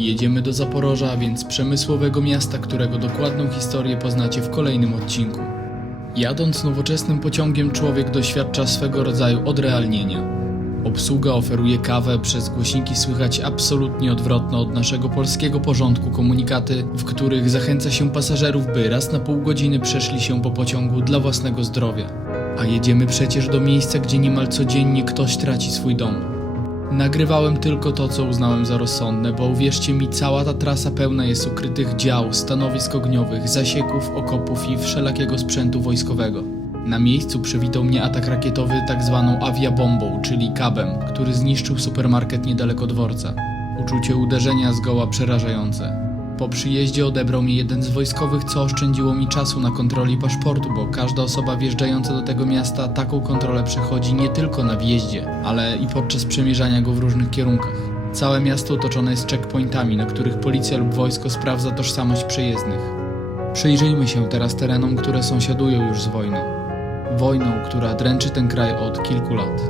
Jedziemy do Zaporoża, a więc przemysłowego miasta, którego dokładną historię poznacie w kolejnym odcinku. Jadąc nowoczesnym pociągiem, człowiek doświadcza swego rodzaju odrealnienia. Obsługa oferuje kawę, przez głośniki słychać absolutnie odwrotne od naszego polskiego porządku komunikaty, w których zachęca się pasażerów, by raz na pół godziny przeszli się po pociągu dla własnego zdrowia. A jedziemy przecież do miejsca, gdzie niemal codziennie ktoś traci swój dom. Nagrywałem tylko to, co uznałem za rozsądne, bo uwierzcie mi, cała ta trasa pełna jest ukrytych dział, stanowisk ogniowych, zasieków, okopów i wszelakiego sprzętu wojskowego. Na miejscu przywitał mnie atak rakietowy tak zwaną awiabombą, czyli kabem, który zniszczył supermarket niedaleko dworca. Uczucie uderzenia zgoła przerażające. Po przyjeździe odebrał mnie jeden z wojskowych, co oszczędziło mi czasu na kontroli paszportu, bo każda osoba wjeżdżająca do tego miasta taką kontrolę przechodzi nie tylko na wjeździe, ale i podczas przemierzania go w różnych kierunkach. Całe miasto otoczone jest checkpointami, na których policja lub wojsko sprawdza tożsamość przejezdnych. Przyjrzyjmy się teraz terenom, które sąsiadują już z wojną. Wojną, która dręczy ten kraj od kilku lat.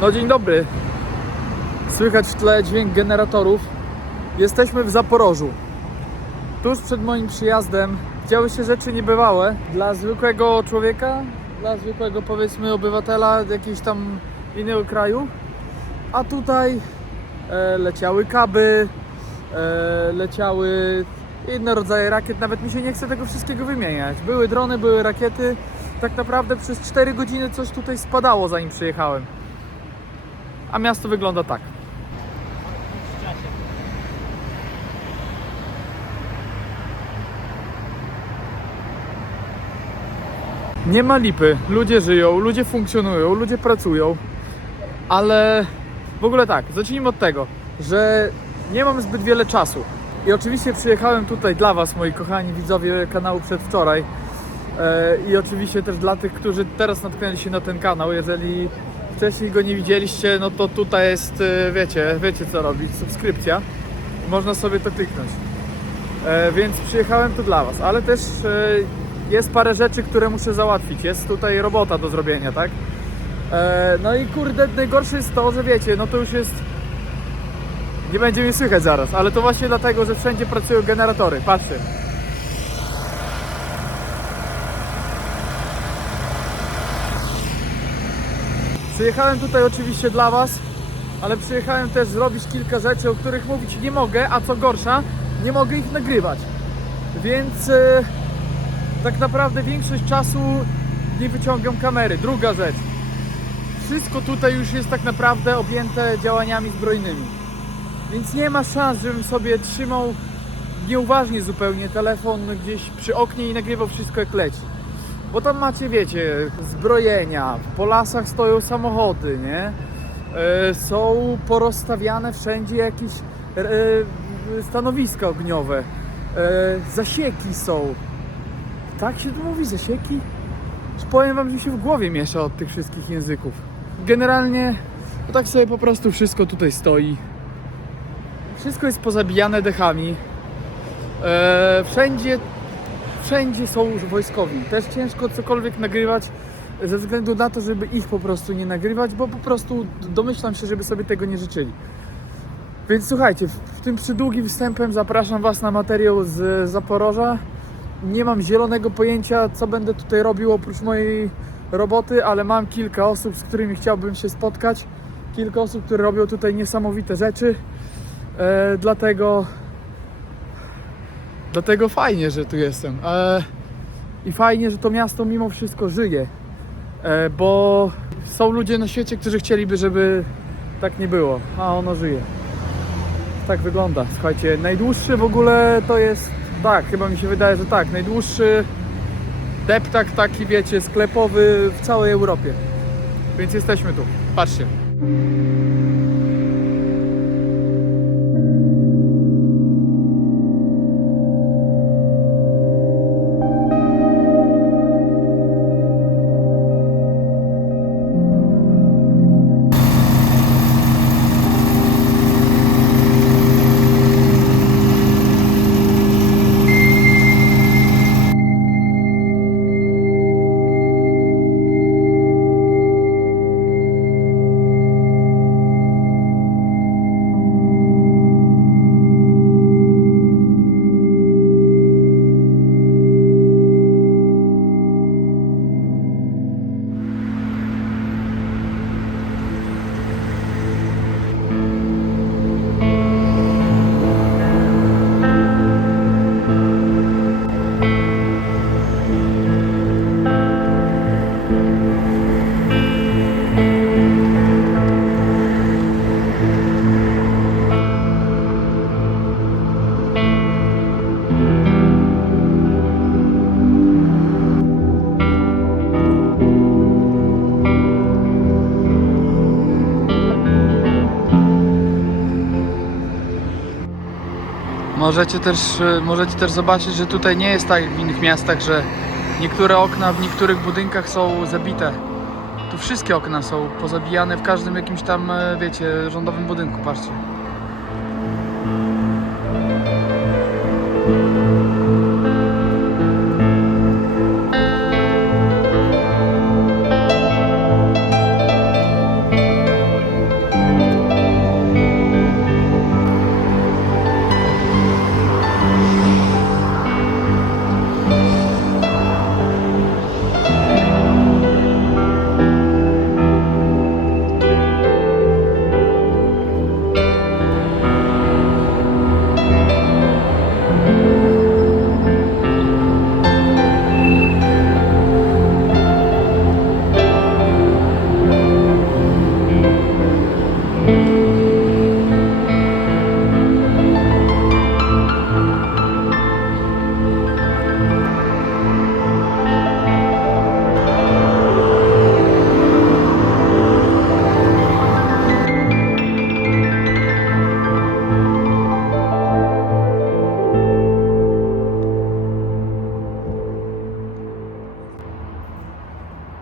No dzień dobry. Słychać w tle dźwięk generatorów. Jesteśmy w Zaporożu. Tuż przed moim przyjazdem działy się rzeczy niebywałe dla zwykłego człowieka, dla zwykłego, powiedzmy, obywatela jakiegoś tam innego kraju. A tutaj leciały kaby, leciały inne rodzaje rakiet. Nawet mi się nie chce tego wszystkiego wymieniać. Były drony, były rakiety. Tak naprawdę przez 4 godziny coś tutaj spadało, zanim przyjechałem. A miasto wygląda tak. Nie ma lipy. Ludzie żyją, ludzie funkcjonują, ludzie pracują. Ale w ogóle tak, zacznijmy od tego, że nie mam zbyt wiele czasu. I oczywiście przyjechałem tutaj dla Was, moi kochani widzowie kanału Przedwczoraj. I oczywiście też dla tych, którzy teraz natknęli się na ten kanał. Jeżeli wcześniej go nie widzieliście, no to tutaj jest, wiecie co robić, subskrypcja. Można sobie to kliknąć. Więc przyjechałem tu dla Was, ale też jest parę rzeczy, które muszę załatwić. Jest tutaj robota do zrobienia, tak? No i kurde, najgorsze jest to, że wiecie, no to już jest... Nie będzie mnie słychać zaraz, ale to właśnie dlatego, że wszędzie pracują generatory. Patrzcie. Przyjechałem tutaj oczywiście dla Was, ale przyjechałem też zrobić kilka rzeczy, o których mówić nie mogę, a co gorsza, nie mogę ich nagrywać. Więc tak naprawdę większość czasu nie wyciągam kamery. Druga rzecz. Wszystko tutaj już jest tak naprawdę objęte działaniami zbrojnymi. Więc nie ma szans, żebym sobie trzymał nieuważnie zupełnie telefon gdzieś przy oknie i nagrywał wszystko jak leci. Bo tam macie, wiecie, zbrojenia, po lasach stoją samochody, nie? Są porozstawiane wszędzie jakieś stanowiska ogniowe. Zasieki są. Tak się tu mówi, zasieki? Już powiem Wam, że mi się w głowie miesza od tych wszystkich języków. Generalnie, to tak sobie po prostu wszystko tutaj stoi. Wszystko jest pozabijane dechami. Wszędzie są już wojskowi. Też ciężko cokolwiek nagrywać ze względu na to, żeby ich po prostu nie nagrywać, bo po prostu domyślam się, żeby sobie tego nie życzyli. Więc słuchajcie, w tym przydługim wstępem zapraszam Was na materiał z Zaporoża. Nie mam zielonego pojęcia, co będę tutaj robił oprócz mojej roboty, ale mam kilka osób, z którymi chciałbym się spotkać. Kilka osób, które robią tutaj niesamowite rzeczy. Dlatego fajnie, że tu jestem. I fajnie, że to miasto mimo wszystko żyje. Bo są ludzie na świecie, którzy chcieliby, żeby tak nie było. A ono żyje. Tak wygląda. Słuchajcie, najdłuższy w ogóle to jest... Tak, chyba mi się wydaje, że tak. Najdłuższy deptak taki, wiecie, sklepowy w całej Europie. Więc jesteśmy tu. Patrzcie. Możecie też zobaczyć, że tutaj nie jest tak jak w innych miastach, że niektóre okna w niektórych budynkach są zabite. Tu wszystkie okna są pozabijane w każdym jakimś tam, wiecie, rządowym budynku, patrzcie.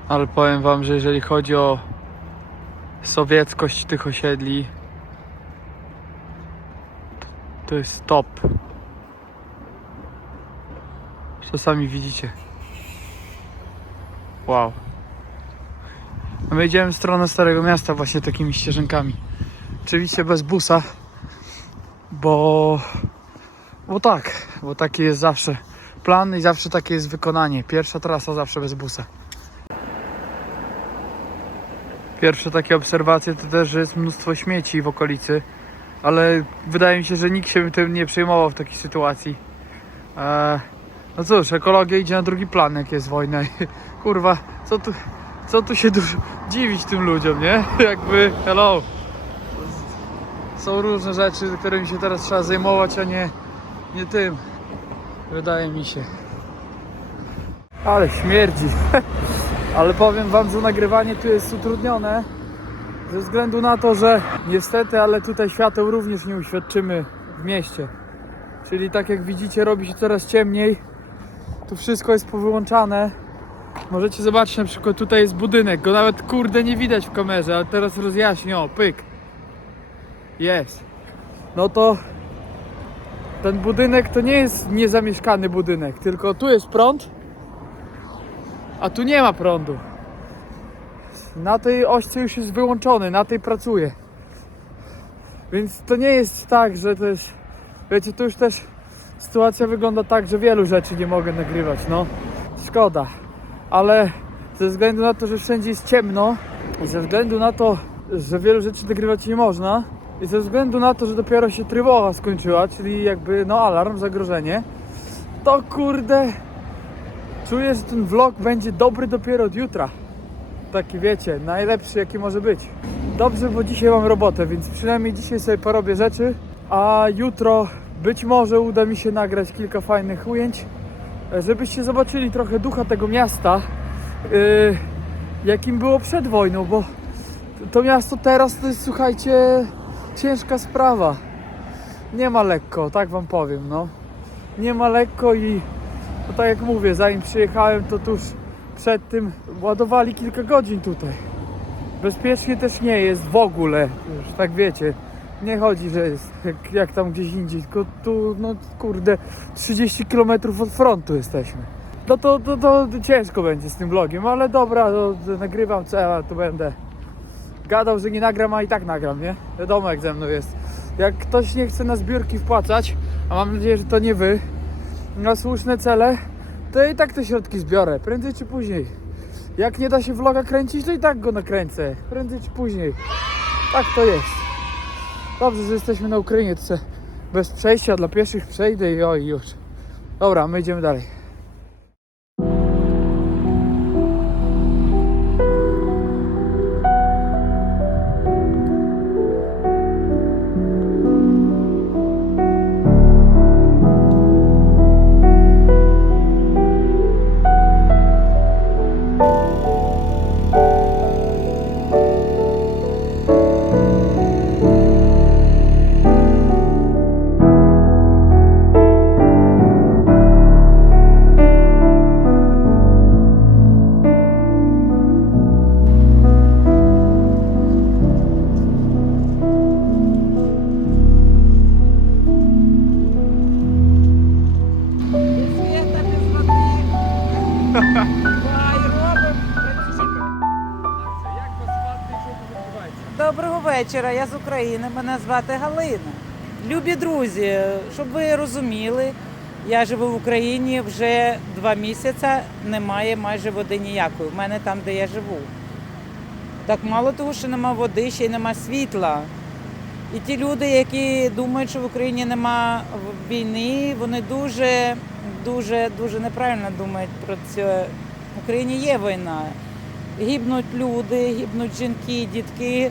Ale powiem Wam, że jeżeli chodzi o sowieckość tych osiedli, to jest top. Co sami widzicie. Wow. A my idziemy w stronę Starego Miasta właśnie takimi ścieżkami. Oczywiście bez busa, bo taki jest zawsze plan i zawsze takie jest wykonanie. Pierwsza trasa zawsze bez busa. Pierwsze takie obserwacje to też, że jest mnóstwo śmieci w okolicy, ale wydaje mi się, że nikt się tym nie przejmował w takiej sytuacji. No cóż, ekologia idzie na drugi plan, jak jest wojna. Kurwa, co tu się dużo dziwić tym ludziom, nie? Jakby, hello. Są różne rzeczy, którymi się teraz trzeba zajmować, a nie tym. Wydaje mi się. Ale śmierdzi. Ale powiem wam, że nagrywanie tu jest utrudnione ze względu na to, że niestety, ale tutaj świateł również nie uświadczymy w mieście. Czyli tak jak widzicie, robi się coraz ciemniej. Tu wszystko jest powyłączane. Możecie zobaczyć, na przykład tutaj jest budynek, go nawet kurde nie widać w kamerze, ale teraz rozjaśnię, o pyk. Jest. No to ten budynek to nie jest niezamieszkany budynek, tylko tu jest prąd, a tu nie ma prądu. Na tej ośce już jest wyłączony, na tej pracuje. Więc to nie jest tak, że to jest... Wiecie, tu już też sytuacja wygląda tak, że wielu rzeczy nie mogę nagrywać, no. Szkoda. Ale ze względu na to, że wszędzie jest ciemno i ze względu na to, że wielu rzeczy nagrywać nie można i ze względu na to, że dopiero się trwoga skończyła, czyli jakby no alarm, zagrożenie, to kurde czuję, że ten vlog będzie dobry dopiero od jutra. Taki wiecie, najlepszy jaki może być. Dobrze, bo dzisiaj mam robotę, więc przynajmniej dzisiaj sobie porobię rzeczy, a jutro być może uda mi się nagrać kilka fajnych ujęć, żebyście zobaczyli trochę ducha tego miasta, jakim było przed wojną, bo to miasto teraz to jest, słuchajcie, ciężka sprawa. Nie ma lekko, tak wam powiem, no. Nie ma lekko i no tak jak mówię, zanim przyjechałem, to tuż przed tym ładowali kilka godzin tutaj. Bezpiecznie też nie jest w ogóle, już tak wiecie. Nie chodzi, że jest jak tam gdzieś indziej, tylko tu, no kurde, 30 km od frontu jesteśmy. No to ciężko będzie z tym vlogiem, ale dobra, nagrywam co, to będę gadał, że nie nagram, a i tak nagram, nie? Wiadomo jak ze mną jest. Jak ktoś nie chce na zbiórki wpłacać, a mam nadzieję, że to nie wy, na słuszne cele, to i tak te środki zbiorę, prędzej czy później. Jak nie da się vloga kręcić, to i tak go nakręcę, prędzej czy później. Tak to jest. Dobrze, że jesteśmy na Ukrainie, to se bez przejścia dla pieszych przejdę i oj już. Dobra, my idziemy dalej. Доброго вечора, я з України, мене звати Галина. Любі друзі, щоб ви розуміли, я живу в Україні вже 2 місяці, немає майже води ніякої, в мене там, де я живу. Так мало того, що нема води, ще й нема світла. І ті люди, які думають, що в Україні нема війни, вони дуже неправильно думають про це. В Україні є війна. Гибнуть люди, гибнуть жінки, дітки.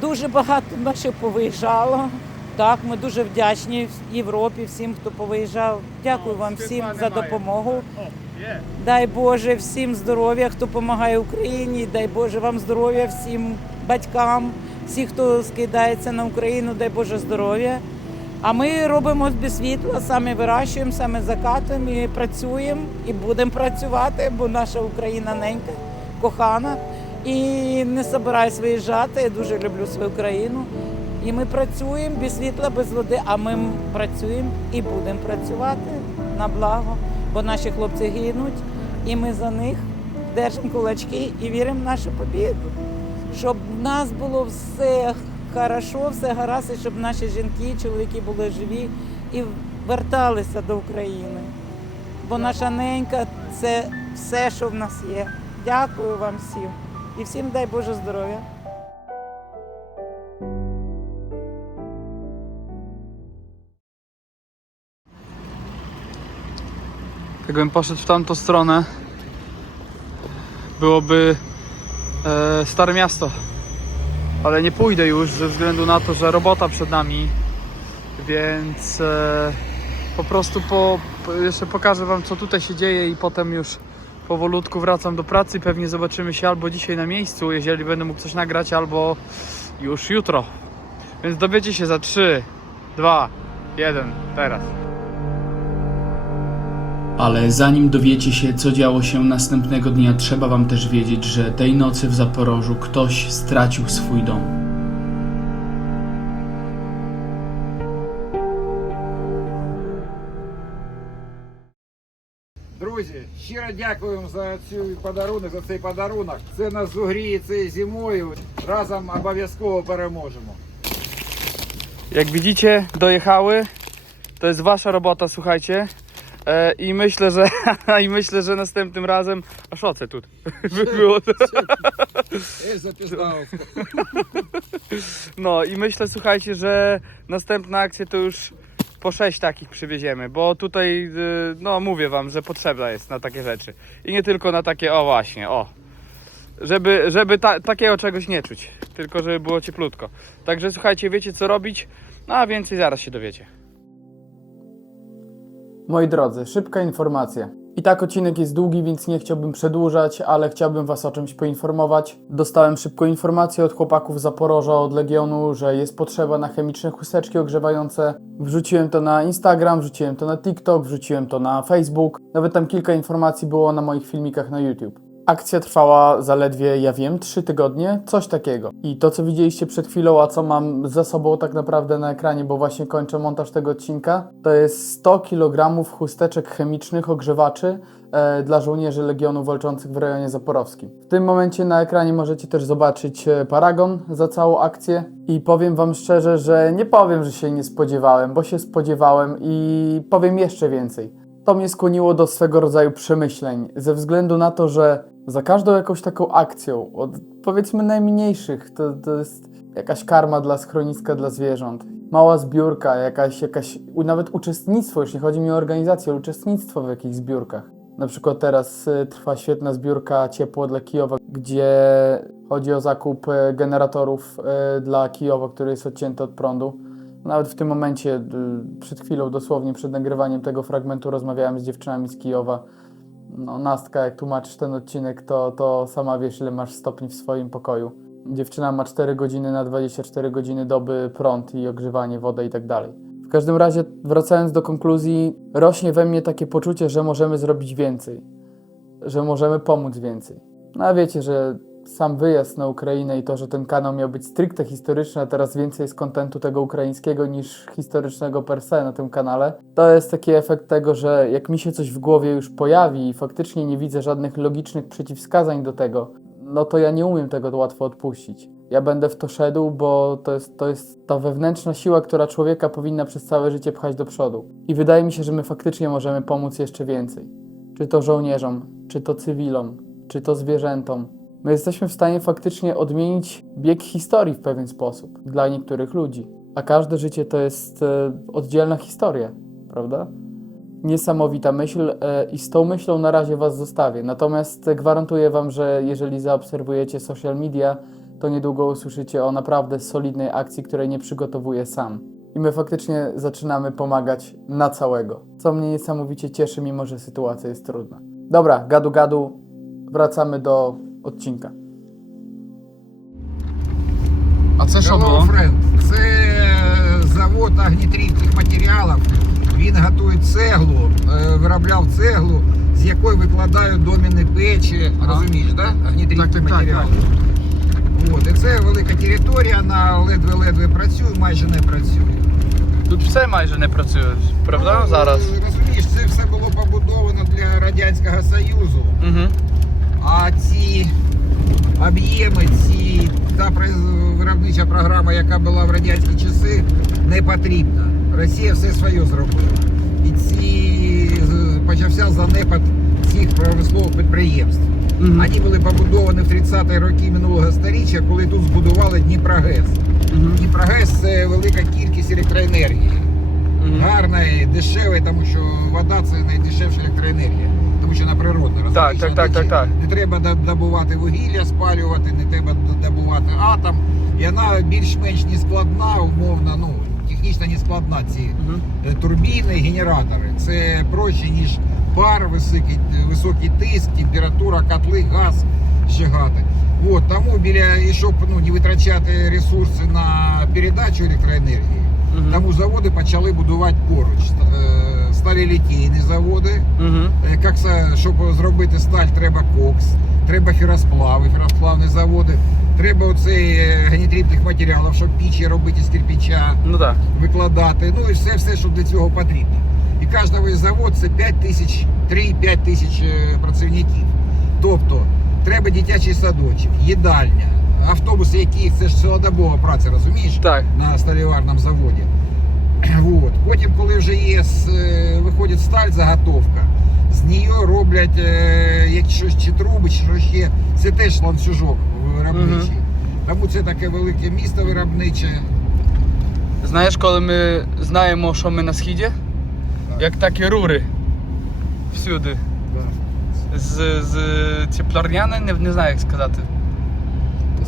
Дуже багато наших повиїжджало. Так, ми дуже вдячні Європі, всім, хто повиїжджав. Дякую вам всім за допомогу. Дай Боже всім здоров'я, хто допомагає Україні. Дай Боже вам здоров'я всім батькам, всі, хто скидається на Україну, дай Боже здоров'я. А ми робимо без світла, самі вирощуємо, самі закатуємо і працюємо, і будемо працювати, бо наша Україна ненька, кохана. І не збираюсь виїжджати, я дуже люблю свою країну. І ми працюємо без світла, без води, а ми працюємо і будемо працювати на благо, бо наші хлопці гинуть, і ми за них держимо кулачки і віримо в нашу побіду. Щоб в нас було все хорошо, все гаразд, і щоб наші жінки, чоловіки були живі і верталися до України. Бо наша ненька – це все, що в нас є. Дякую вам всім. І всім дай Боже здоров'я. Jakbym poszedł w tamtą stronę, byłoby Stare Miasto. Ale nie pójdę już ze względu na to, że robota przed nami, więc po prostu jeszcze pokażę wam, co tutaj się dzieje i potem już powolutku wracam do pracy. Pewnie zobaczymy się albo dzisiaj na miejscu, jeżeli będę mógł coś nagrać, albo już jutro. Więc dowiecie się za 3, 2, 1, teraz. Ale zanim dowiecie się, co działo się następnego dnia, trzeba wam też wiedzieć, że tej nocy w Zaporożu ktoś stracił swój dom. Друзі, щиро дякуємо за цей подарунок. Це нас зогріє цією зимою. Разом обов'язково переможемо. Jak widzicie, dojechały. To jest wasza robota, słuchajcie. I myślę, że następnym razem. Aż oce tu było. No i myślę, słuchajcie, że następna akcja to już po 6 takich przywieziemy, bo tutaj, no mówię wam, że potrzebna jest na takie rzeczy. I nie tylko na takie, o właśnie, o. Żeby takiego czegoś nie czuć, tylko żeby było cieplutko. Także słuchajcie, wiecie co robić, no a więcej zaraz się dowiecie. Moi drodzy, szybka informacja. I tak odcinek jest długi, więc nie chciałbym przedłużać, ale chciałbym was o czymś poinformować. Dostałem szybką informację od chłopaków z Zaporoża, od Legionu, że jest potrzeba na chemiczne chusteczki ogrzewające. Wrzuciłem to na Instagram, wrzuciłem to na TikTok, wrzuciłem to na Facebook. Nawet tam kilka informacji było na moich filmikach na YouTube. Akcja trwała zaledwie, ja wiem, 3 tygodnie, coś takiego. I to, co widzieliście przed chwilą, a co mam za sobą tak naprawdę na ekranie, bo właśnie kończę montaż tego odcinka, to jest 100 kg chusteczek chemicznych, ogrzewaczy dla żołnierzy Legionu walczących w rejonie zaporowskim. W tym momencie na ekranie możecie też zobaczyć paragon za całą akcję i powiem wam szczerze, że nie powiem, że się nie spodziewałem, bo się spodziewałem i powiem jeszcze więcej. To mnie skłoniło do swego rodzaju przemyśleń, ze względu na to, że za każdą jakąś taką akcją, od powiedzmy najmniejszych, to jest jakaś karma dla schroniska dla zwierząt, mała zbiórka, jakaś nawet uczestnictwo, już nie chodzi mi o organizację, ale uczestnictwo w jakichś zbiórkach. Na przykład teraz trwa świetna zbiórka Ciepło dla Kijowa, gdzie chodzi o zakup generatorów dla Kijowa, który jest odcięty od prądu. Nawet w tym momencie, przed chwilą, dosłownie przed nagrywaniem tego fragmentu, rozmawiałem z dziewczynami z Kijowa. No, Nastka, jak tłumaczysz ten odcinek, to sama wiesz, ile masz stopni w swoim pokoju. Dziewczyna ma 4 godziny na 24 godziny doby prąd i ogrzewanie, wodę i tak dalej. W każdym razie, wracając do konkluzji, rośnie we mnie takie poczucie, że możemy zrobić więcej. Że możemy pomóc więcej. No a wiecie, że sam wyjazd na Ukrainę i to, że ten kanał miał być stricte historyczny, a teraz więcej jest kontentu tego ukraińskiego niż historycznego per se na tym kanale, to jest taki efekt tego, że jak mi się coś w głowie już pojawi i faktycznie nie widzę żadnych logicznych przeciwwskazań do tego, no to ja nie umiem tego łatwo odpuścić. Ja będę w to szedł, bo to jest ta wewnętrzna siła, która człowieka powinna przez całe życie pchać do przodu. I wydaje mi się, że my faktycznie możemy pomóc jeszcze więcej. Czy to żołnierzom, czy to cywilom, czy to zwierzętom. My jesteśmy w stanie faktycznie odmienić bieg historii w pewien sposób dla niektórych ludzi. A każde życie to jest oddzielna historia, prawda? Niesamowita myśl i z tą myślą na razie was zostawię. Natomiast gwarantuję wam, że jeżeli zaobserwujecie social media, to niedługo usłyszycie o naprawdę solidnej akcji, której nie przygotowuję sam. I my faktycznie zaczynamy pomagać na całego, co mnie niesamowicie cieszy, mimo że sytuacja jest trudna. Dobra, gadu, wracamy do odcinка. А це що було? Френд, це завод огнетрійних матеріалів. Він готує цеглу, виробляв цеглу, з якої викладають доміни печі. Розумієш, да? Огнетрійні матеріали. От, і це велика територія, вона ледве-ледве працює, майже не працює. Тут все майже не працює, правда, Ну, зараз? Розумієш, це все було побудовано для Радянського Союзу. Угу. А ці об'єми, та виробнича програма, яка була в радянські часи, не потрібна. Росія все своє зробила. І почався занепад цих промислових підприємств. Мгм. Вони були побудовані в 30-ті роки минулого століття, коли тут збудували Дніпрогес. Мгм. Дніпрогес – це велика кількість електроенергії. Мгм. Гарна і дешева, тому що вода – це найдешевша електроенергія. Тому що вона природна. Так, розумієш, так, так, вона так, тече. так. Не треба добувати вугілля, спалювати, не треба добувати атом. І вона більш-менш не складна, умовно, ну, технічно не складна ці Мгм. турбіни, генератори. Це проще, ніж пар, високий тиск, температура, котли, газ зжигати. От, тому і щоб не витрачати ресурси на передачу електроенергії, Мгм. тому заводи почали будувати поруч. Сталелітейні заводи. Мгм. Щоб зробити сталь, треба кокс, треба феросплави, феросплавні заводи, треба оцей генітритних матеріалів, щоб пічі робити з кирпича, Ну так. викладати, ну і все, що для цього потрібно. І кожний завод це 3-5 тисяч працівників. Тобто треба дитячий садочок, їдальня, автобуси, які це ж цілодобова праця, розумієш? Так. На сталеварному заводі. Вот. Потім, коли вже є, виходить сталь, заготовка, з неї роблять щось чи труби, чи що ще. Це теж ланцюжок виробничий. Тому це таке велике місто виробниче. Знаєш, коли ми знаємо, що ми на східі, як такі рури всюди. З тепларняни, не знаю, як сказати.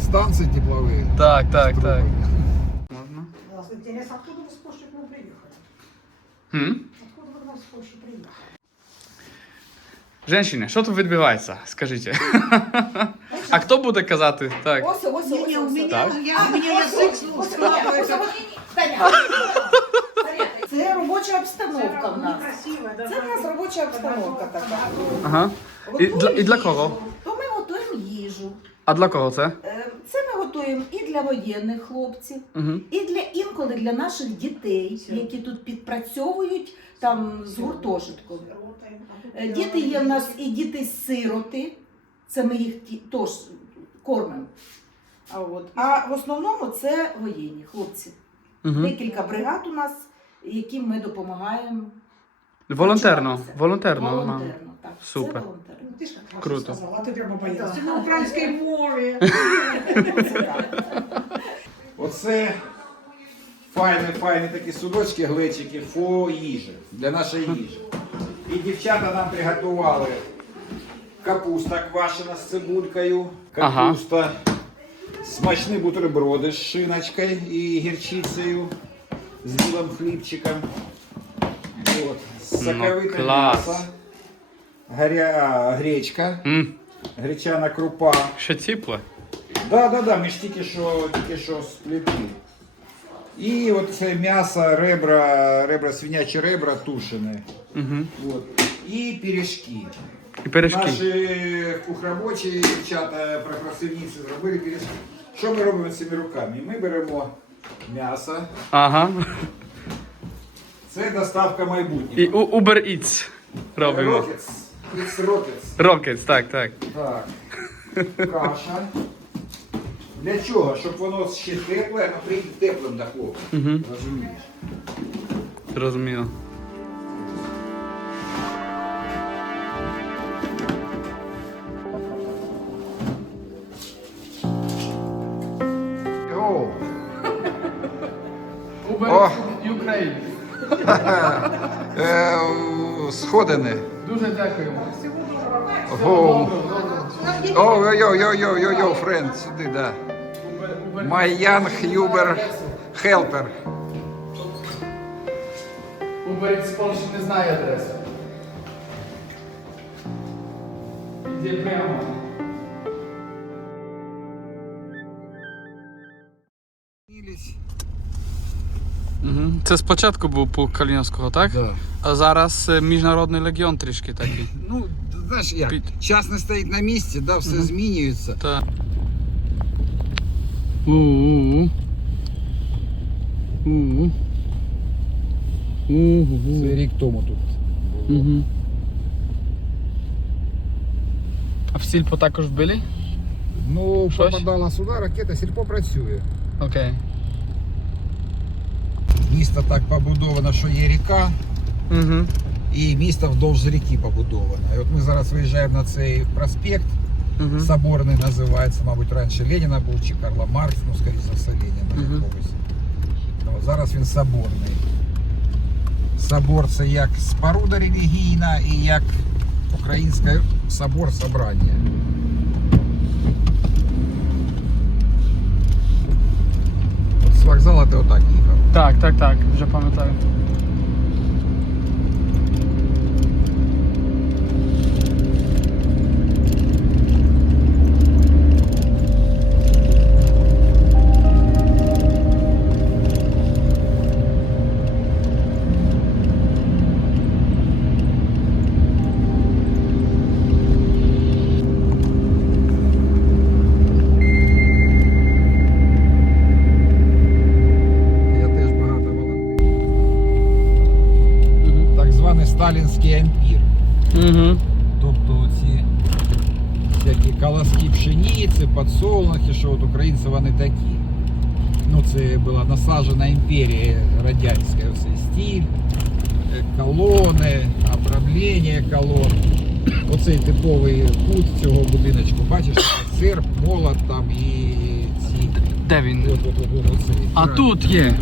Станції теплові. Так, так, з так. трубами. Можна? Интересно, откуда вы с Польши к нам приехали? Хм? Откуда вы к нам с Польши приехали? Женщини, що тут відбувається? Скажіть. А хто буде казати? Так. Ося, Не, у меня, Так. у меня язык складывается. Це робоча обстановка в нас. Красиво, да. Це в нас робоча обстановка така. Ага. І для кого? То ми готуємо їжу. А для кого це? Це ми готуємо і для воєнних хлопців, Угу. і інколи для наших дітей, які тут підпрацьовують там з гуртожитком. Діти є в нас і діти-сироти, це ми їх теж кормимо. А в основному це воєнні хлопці. Угу. Декілька бригад у нас, яким ми допомагаємо. Волонтерно. навчатися. Волонтерно. мам. Волонтерно, так. Супер. Це волонтерно. Ты ж как хорошо Круто. сказала, а ты прямо боялся. На Украинское море. Це так. Оце файні такі судочки, глечики, фо їжі, для нашої їжі. І дівчата нам приготували капуста квашена з цибулькою, капуста, смачні бутерброди з шиночкою і гірчицею, з білим хлібчиком. От, соковите клас. м'ясо, гречка, гречана крупа. Ще тепло. Да, ми ж тільки що сплетли. І от це м'ясо, ребра, свинячі ребра тушені. Угу. От. І пиріжки. І пиріжки. Наші кухробочі дівчата, працівниці зробили пиріжки. Що ми робимо цими руками? Ми беремо м'ясо. Ага. Це доставка майбутнього. І Uber Eats робимо. Rockets. It's Rockets. Rockets, так, так. Так. Каша. Для чого? Щоб воно ще тепле, воно прийде теплим до хлопця. Угу. Розумієш? Зрозуміло. О, Uber О. Ukraine. сходини. Дуже дякуємо. О, йо, френд, сюди, да. My young Uber helper. Uber Eats з Польщі не знає адреси. Іди прямо. Це спочатку був полк Каліновського, так? Да. А зараз Міжнародний легіон трішки такий. Ну, знаєш як, Під- час не стоїть на місці, да, все змінюється. Так. У-у-у. У-у. У-у-у. Це рік тому тут. Угу. А в Сільпо також вбили? Ну, Щось? попадала сюди, ракета, сільпо працює. Окей. Місто так побудовано, що є ріка, Угу. і місто вдовж ріки побудоване. І от ми зараз виїжджаємо на цей проспект, Соборний називається, мабуть, раніше Леніна був чи Карла Маркс, ну, скоріше за все, Леніна якогось. От зараз він соборний. Собор це як споруда релігійна і як українська собор собрання. От з вокзалу ти отак їхав. Так, вже пам'ятаю. Я теж багато волонтерів. Так званий сталінський ампір. Тобто ці всякі колоски пшениці, подсолнухи, що от українці вони такі. Ну це була насаджена імперія радянська, цей стиль, колони, обрамлення колон. Оцей типовий кут цього будиночку, бачиш, серп, молот там і ці. Де він? Оцей. А тут є.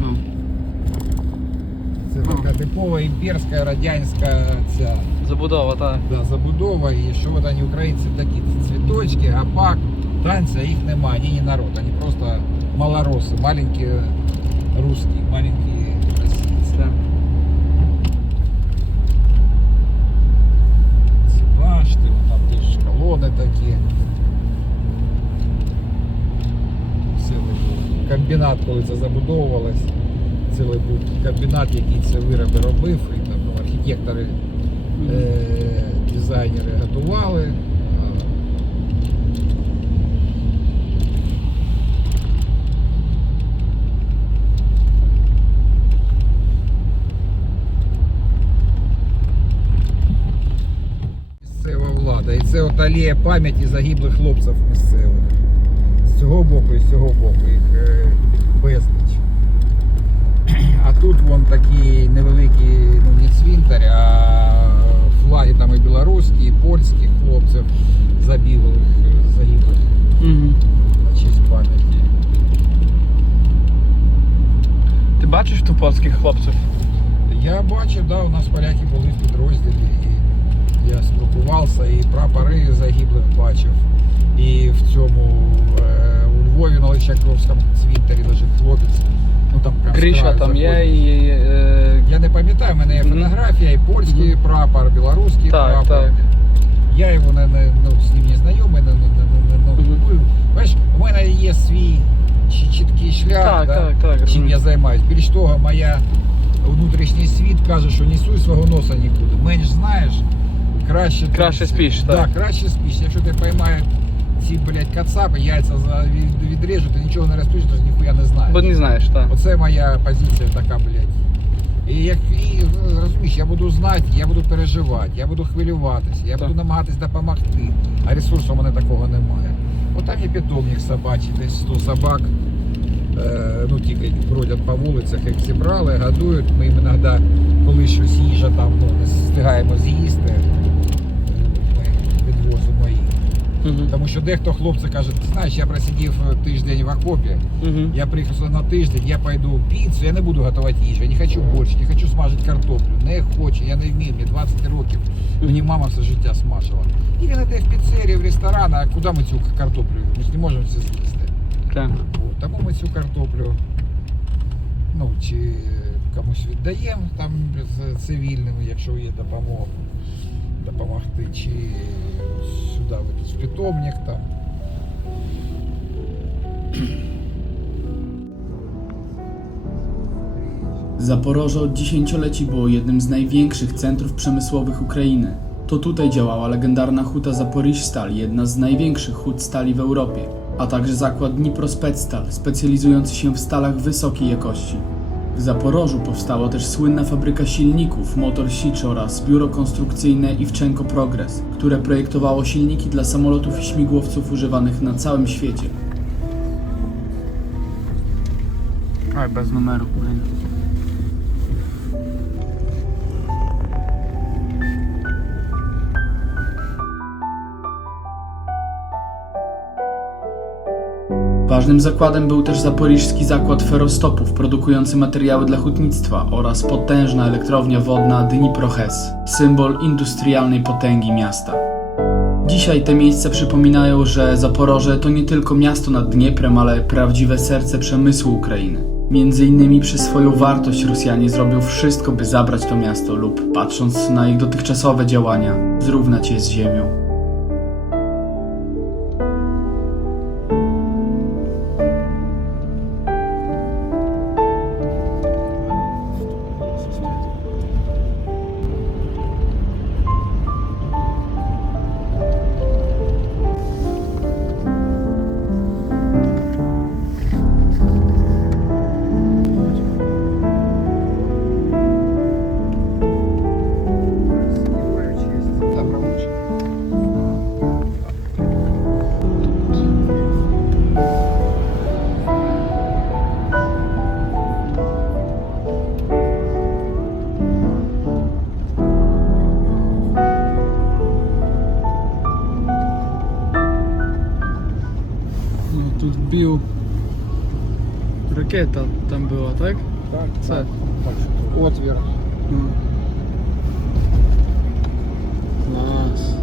Це така типова імперська радянська ця. Забудова, так. Да, забудова, і що от вони українці такі, цвіточки, гапак, танця, їх немає, они не народ, они просто малоросы, маленькие русские, маленькие российцы. Ці башти, вон там теж колони такі. Цілий був комбінат, коли це забудовувалось, цілий був комбінат, який це вироби робив, і там архітектори, дизайнери готували. Місцева влада. І це от алея пам'яті загиблих хлопців місцевих. З цього боку і з цього боку їх безліч. А тут вон такі невеликі, ну не цвинтар, а флаги там і білоруські, і польські хлопців загиблих. На честь пам'яті. Ти бачиш тут польських хлопців? Я бачив, да, у нас поляки були в підрозділі, і я спілкувався, і прапори загиблих бачив. І в цьому у Львові на Личаківському цвинтарі лежить хлопець. Ну там прям Гріша там є і... Я не пам'ятаю, в мене є фотографія, і польський прапор, білоруський прапор. Так. Я його з ним не знайомий, бачиш, у мене є свій чіткий шлях, Так. чим я займаюсь. Більш того, моя внутрішній світ каже, що не суй свого носа нікуди. Менш знаєш, краще спиш, так. Так, краще спиш. Якщо ти поймаєш ці, блядь, кацапи, яйця відрежуть, ти нічого не розпишеш, ти ніхуя не знаєш. Бо не знаєш, так. Оце моя позиція така, блядь. І розумієш, я буду знати, я буду переживати, я буду хвилюватися, я буду намагатись допомогти, а ресурсу у мене такого немає. От там є питомник собачий, десь 100 собак, ну тільки бродять по вулицях, їх зібрали, годують. Ми їм іноді, коли щось їжа там, ну, не встигаємо з'їсти, ми відвозимо їх. Тому що дехто хлопці каже, ти знаєш, я просидів тиждень в окопі, я приїхав сюди на тиждень, я пойду піцу, я не буду готувати їжу, я не хочу борщ, не хочу смажити картоплю, не хочу, я не вмію, мені 20 років, мені мама все життя смажила. І він йде в піцерію, в ресторан, а куди ми цю картоплю, ми ж не можемо все з'їсти. Так. Тому ми цю картоплю, ну, чи комусь віддаємо там з цивільними, якщо є допомогти, чи сюди в якийсь питомник там. Zaporoże od dziesięcioleci było jednym z największych centrów przemysłowych Ukrainy. To tutaj działała legendarna huta Zaporizhstal, jedna z największych hut stali w Europie, a także zakład Dniprospectal, specjalizujący się w stalach wysokiej jakości. W Zaporożu powstała też słynna fabryka silników Motor Sich oraz biuro konstrukcyjne Iwczenko Progress, które projektowało silniki dla samolotów i śmigłowców używanych na całym świecie. Oj, bez numeru, blin. Ważnym zakładem był też zaporiżski zakład ferostopów produkujący materiały dla hutnictwa oraz potężna elektrownia wodna Dnipro-HES, symbol industrialnej potęgi miasta. Dzisiaj te miejsca przypominają, że Zaporoże to nie tylko miasto nad Dnieprem, ale prawdziwe serce przemysłu Ukrainy. Między innymi przez swoją wartość Rosjanie zrobią wszystko, by zabrać to miasto lub, patrząc na ich dotychczasowe działania, zrównać je z ziemią. Тут вбив ракета там була, так? Так, Це. Отвір. Клас.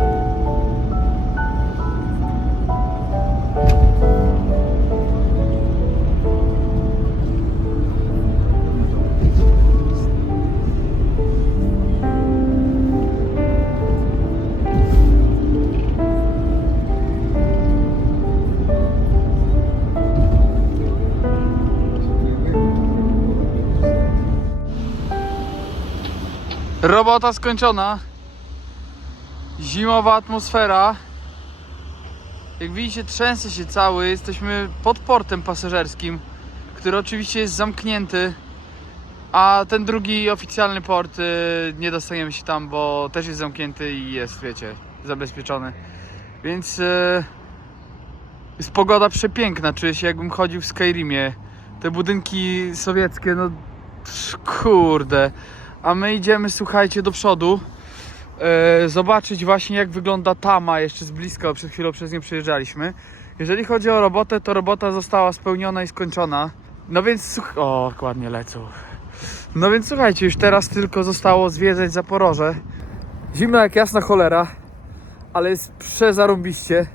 Robota skończona. Zimowa atmosfera. Jak widzicie, trzęsę się cały. Jesteśmy pod portem pasażerskim, który oczywiście jest zamknięty. A ten drugi oficjalny port, nie dostaniemy się tam, bo też jest zamknięty i jest, wiecie, zabezpieczony. Więc jest pogoda przepiękna. Czuję się, jakbym chodził w Skyrimie. Te budynki sowieckie, no kurde. A my idziemy, słuchajcie, do przodu, zobaczyć właśnie, jak wygląda Tama jeszcze z bliska, przed chwilą przez nią przejeżdżaliśmy. Jeżeli chodzi o robotę, to robota została spełniona i skończona. No więc, o, ładnie lecą. No więc słuchajcie, już teraz tylko zostało zwiedzać Zaporoże. Zimno jak jasna cholera, ale jest przezarąbiście.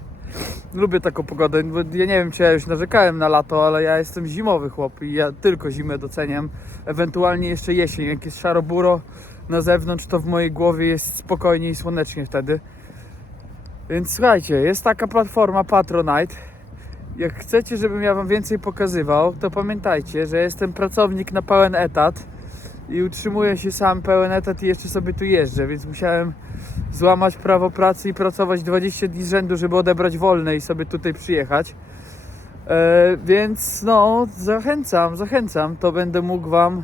Lubię taką pogodę, bo ja nie wiem, czy ja już narzekałem na lato, ale ja jestem zimowy chłop i ja tylko zimę doceniam. Ewentualnie jeszcze jesień, jak jest szaro-buro na zewnątrz, to w mojej głowie jest spokojnie i słonecznie wtedy. Więc słuchajcie, jest taka platforma Patronite. Jak chcecie, żebym ja wam więcej pokazywał, to pamiętajcie, że jestem pracownik na pełen etat i utrzymuję się sam pełen etat i jeszcze sobie tu jeżdżę, więc musiałem złamać prawo pracy i pracować 20 dni z rzędu, żeby odebrać wolne i sobie tutaj przyjechać. Więc no, zachęcam, to będę mógł wam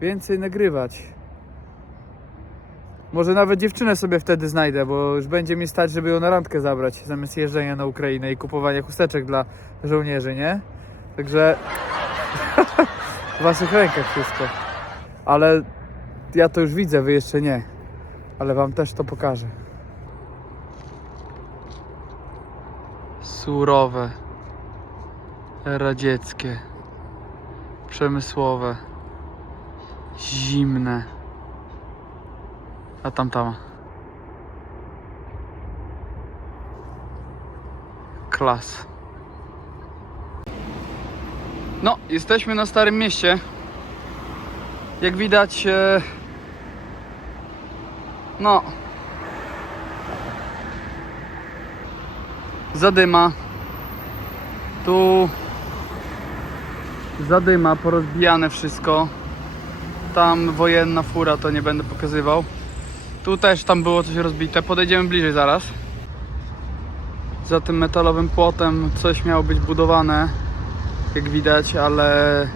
więcej nagrywać. Może nawet dziewczynę sobie wtedy znajdę, bo już będzie mi stać, żeby ją na randkę zabrać, zamiast jeżdżenia na Ukrainę i kupowania chusteczek dla żołnierzy, nie? Także w waszych rękach wszystko. Ale ja to już widzę, wy jeszcze nie. Ale wam też to pokażę. Surowe, radzieckie, przemysłowe, zimne. A tam. Klas. No, jesteśmy na Starym Mieście. Jak widać, no, zadyma. Tu zadyma, porozbijane wszystko. Tam wojenna fura, to nie będę pokazywał. Tu też tam było coś rozbite. Podejdziemy bliżej zaraz. Za tym metalowym płotem coś miało być budowane, jak widać, ale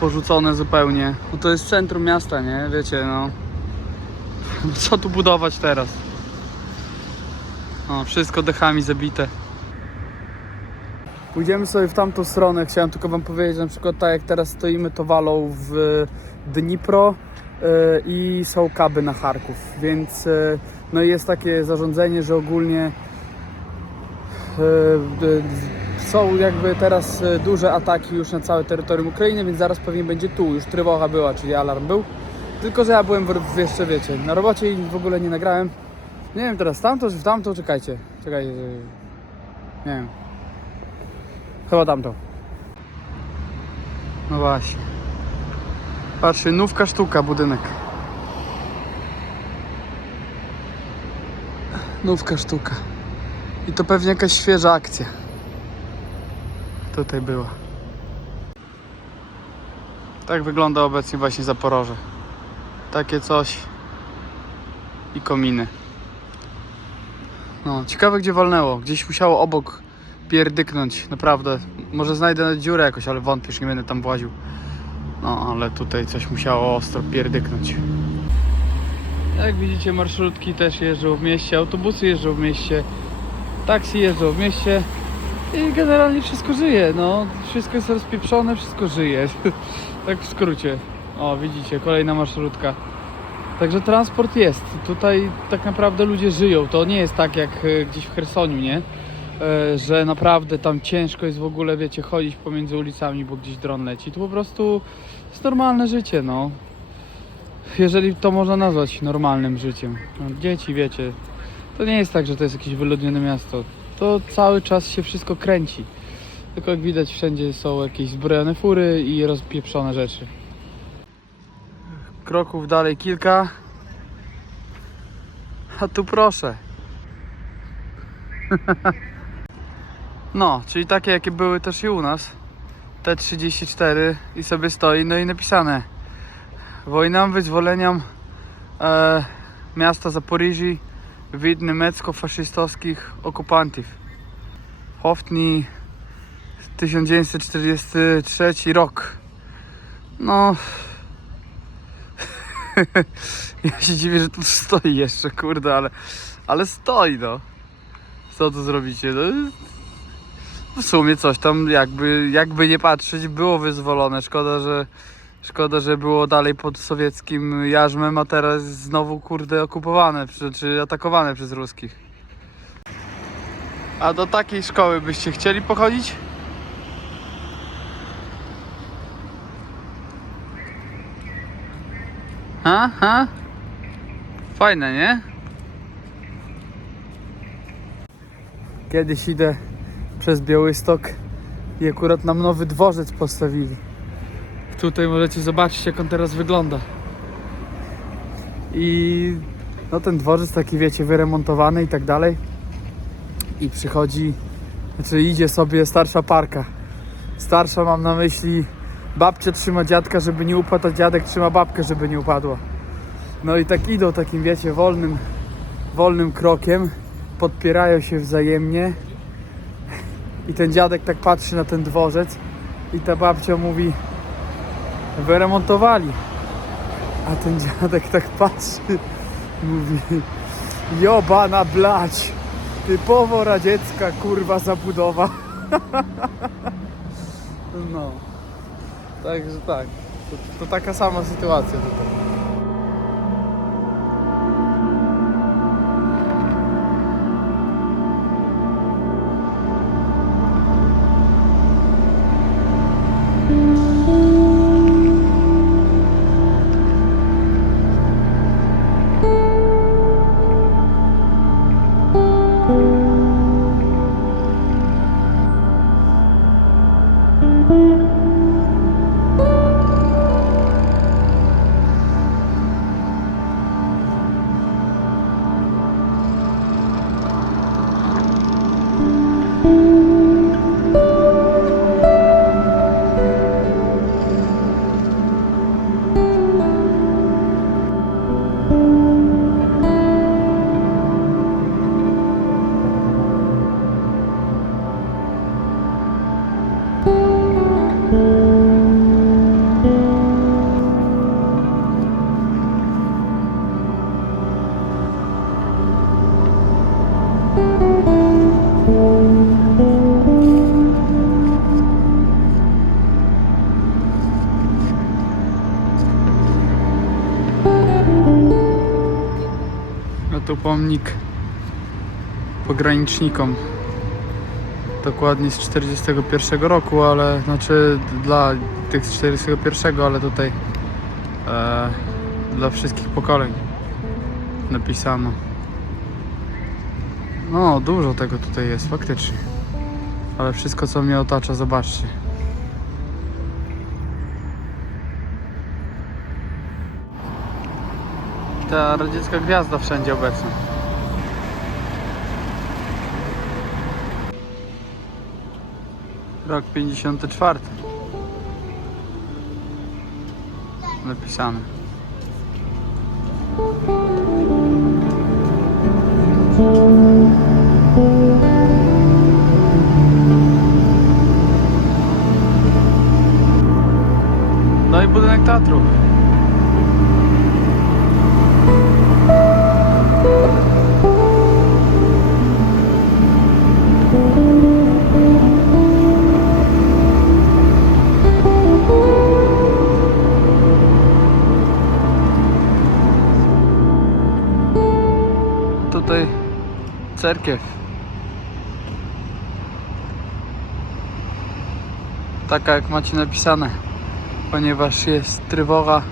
porzucone zupełnie. No to jest centrum miasta, nie? Wiecie, no. Co tu budować teraz? O, wszystko dechami zabite. Pójdziemy sobie w tamtą stronę. Chciałem tylko wam powiedzieć, że na przykład tak jak teraz stoimy, to walą w Dnipro i są kaby na Charków, więc no jest takie zarządzenie, że ogólnie są jakby teraz duże ataki już na całe terytorium Ukrainy, więc zaraz pewnie będzie tu, już trwoga była, czyli alarm był. Tylko że ja byłem jeszcze, wiecie, na robocie i w ogóle nie nagrałem. Nie wiem teraz tamto czy w tamto, czekajcie. Nie wiem. Chyba tamto. No właśnie. Patrzcie, nówka sztuka budynek. Nówka sztuka. I to pewnie jakaś świeża akcja. Tutaj była. Tak wygląda obecnie właśnie Zaporoże. Takie coś. I kominy. No, ciekawe gdzie walnęło. Gdzieś musiało obok pierdyknąć. Naprawdę. Może znajdę dziurę jakoś, ale wątpię, że nie będę tam właził. No, ale tutaj coś musiało ostro pierdyknąć. Jak widzicie, marszrutki też jeżdżą w mieście, autobusy jeżdżą w mieście, taksi jeżdżą w mieście i generalnie wszystko żyje, no. Wszystko jest rozpieprzone, wszystko żyje. Tak w skrócie. O, widzicie, kolejna marszrutka. Także transport jest. Tutaj tak naprawdę ludzie żyją. To nie jest tak jak gdzieś w Chersoniu, nie? Że naprawdę tam ciężko jest w ogóle, wiecie, chodzić pomiędzy ulicami, bo gdzieś dron leci. To po prostu jest normalne życie, no. Jeżeli to można nazwać normalnym życiem. No, dzieci, wiecie, to nie jest tak, że to jest jakieś wyludnione miasto. To cały czas się wszystko kręci. Tylko jak widać wszędzie są jakieś zbrojone fury i rozpieprzone rzeczy. Kroków dalej kilka. A tu proszę. No, czyli takie jakie były też i u nas. T-34 i sobie stoi, no i napisane: wojnam wyzwoleniem miasta Zaporiżi від niemiecko-faszystowskich okupantów. Hoftni 1943 rok. No... Ja się dziwię, że tu stoi jeszcze, kurde, ale stoi, no. Co tu zrobicie? No, w sumie coś tam jakby nie patrzeć było wyzwolone. Szkoda, że było dalej pod sowieckim jarzmem, a teraz znowu, kurde, okupowane czy atakowane przez ruskich. A do takiej szkoły byście chcieli pochodzić? Ha? Fajne, nie? Kiedyś idę przez Białystok i akurat nam nowy dworzec postawili. Tutaj możecie zobaczyć, jak on teraz wygląda. I no ten dworzec taki, wiecie, wyremontowany i tak dalej. I przychodzi, znaczy idzie sobie starsza parka. Starsza, mam na myśli, babcia trzyma dziadka, żeby nie upadł, a dziadek trzyma babkę, żeby nie upadła. No i tak idą takim, wiecie, wolnym krokiem, podpierają się wzajemnie. I ten dziadek tak patrzy na ten dworzec i ta babcia mówi: wyremontowali. A ten dziadek tak patrzy, mówi: jobana blać, typowo radziecka, kurwa, zabudowa. No, także tak, to taka sama sytuacja tutaj. A tu pomnik pogranicznikom. dokładnie z 41 roku, ale znaczy dla tych z 41, ale tutaj dla wszystkich pokoleń napisano. No, dużo tego tutaj jest, faktycznie. Ale wszystko, co mnie otacza, zobaczcie. Ta radziecka gwiazda wszędzie obecna. Rok 54. Napisane. No i budynek teatru. Tutaj cerkiew. Taka jak macie napisane, ponieważ jest trwoga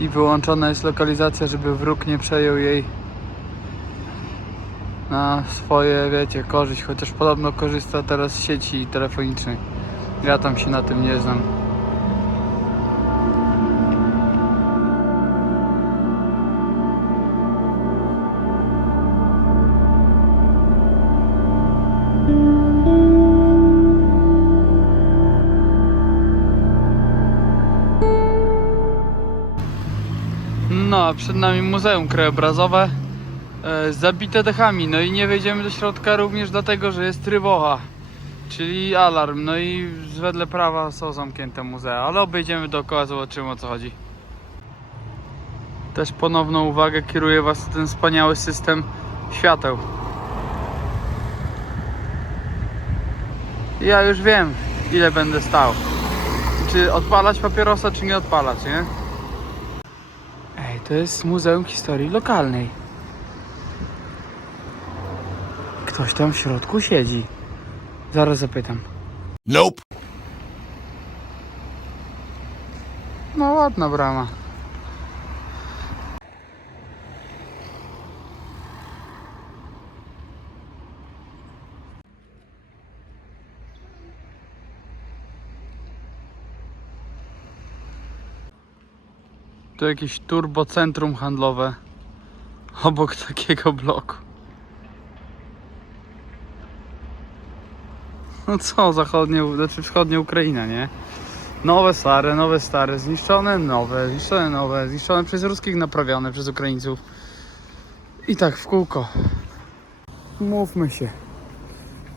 i wyłączona jest lokalizacja, żeby wróg nie przejął jej na swoje, wiecie, korzyść, chociaż podobno korzysta teraz z sieci telefonicznej. Ja tam się na tym nie znam. No, a przed nami Muzeum Krajobrazowe zabite dechami, no i nie wejdziemy do środka również dlatego, że jest trwoga, czyli alarm, no i wedle prawa są zamknięte muzea, ale obejdziemy dookoła, zobaczymy, o co chodzi. Też ponowną uwagę kieruje Was ten wspaniały system świateł. Ja już wiem, ile będę stał. Czy odpalać papierosa, czy nie odpalać, nie? Ej, to jest Muzeum Historii Lokalnej. Ktoś tam w środku siedzi. Zaraz zapytam. Nope. No ładna brama. Tu jakieś turbocentrum handlowe obok takiego bloku. No co, wschodnia Ukraina, nie? Nowe, stare, zniszczone, nowe, zniszczone przez ruskich, naprawione przez Ukraińców. I tak w kółko. Mówmy się,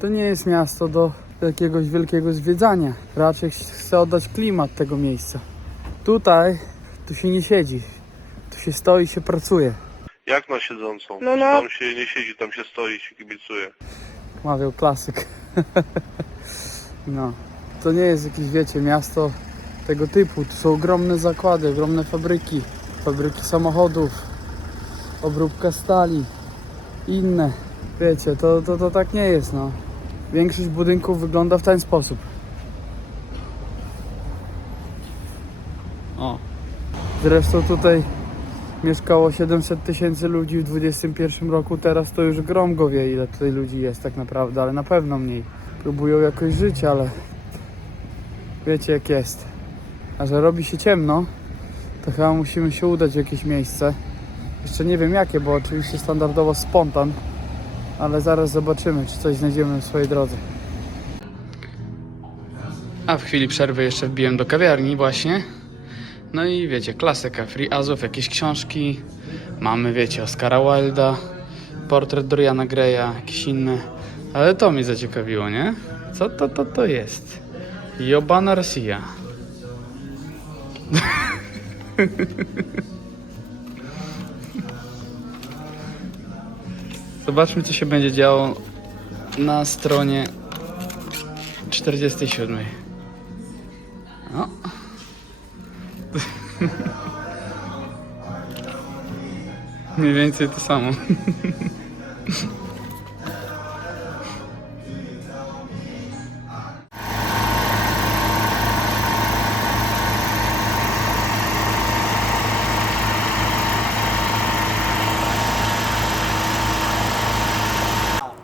to nie jest miasto do jakiegoś wielkiego zwiedzania. Raczej chcę oddać klimat tego miejsca. Tu się nie siedzi, tu się stoi, się pracuje. Jak na siedzącą? Tam się nie siedzi, tam się stoi, się kibicuje. Mawiał klasyk. No, to nie jest jakieś, wiecie, miasto tego typu. Tu są ogromne zakłady, ogromne fabryki samochodów, obróbka stali, inne. Wiecie, to tak nie jest, no. Większość budynków wygląda w ten sposób. O. Zresztą tutaj mieszkało 700 000 ludzi w 2021 roku, teraz to już grom go wie, ile tutaj ludzi jest tak naprawdę, ale na pewno mniej. Próbują jakoś żyć, ale wiecie jak jest. A że robi się ciemno, to chyba musimy się udać w jakieś miejsce. Jeszcze nie wiem jakie, bo oczywiście standardowo spontan, ale zaraz zobaczymy, czy coś znajdziemy w swojej drodze. A w chwili przerwy jeszcze wbiłem do kawiarni właśnie. No i wiecie, klasyka, Free Azów, jakieś książki. Mamy, wiecie, Oscara Wilda, portret Doriana Greya, jakieś inne. Ale to mnie zaciekawiło, nie? Co to jest? Jobana Rosja. Zobaczmy, co się będzie działo na stronie 47. O. Mniej więcej to samo.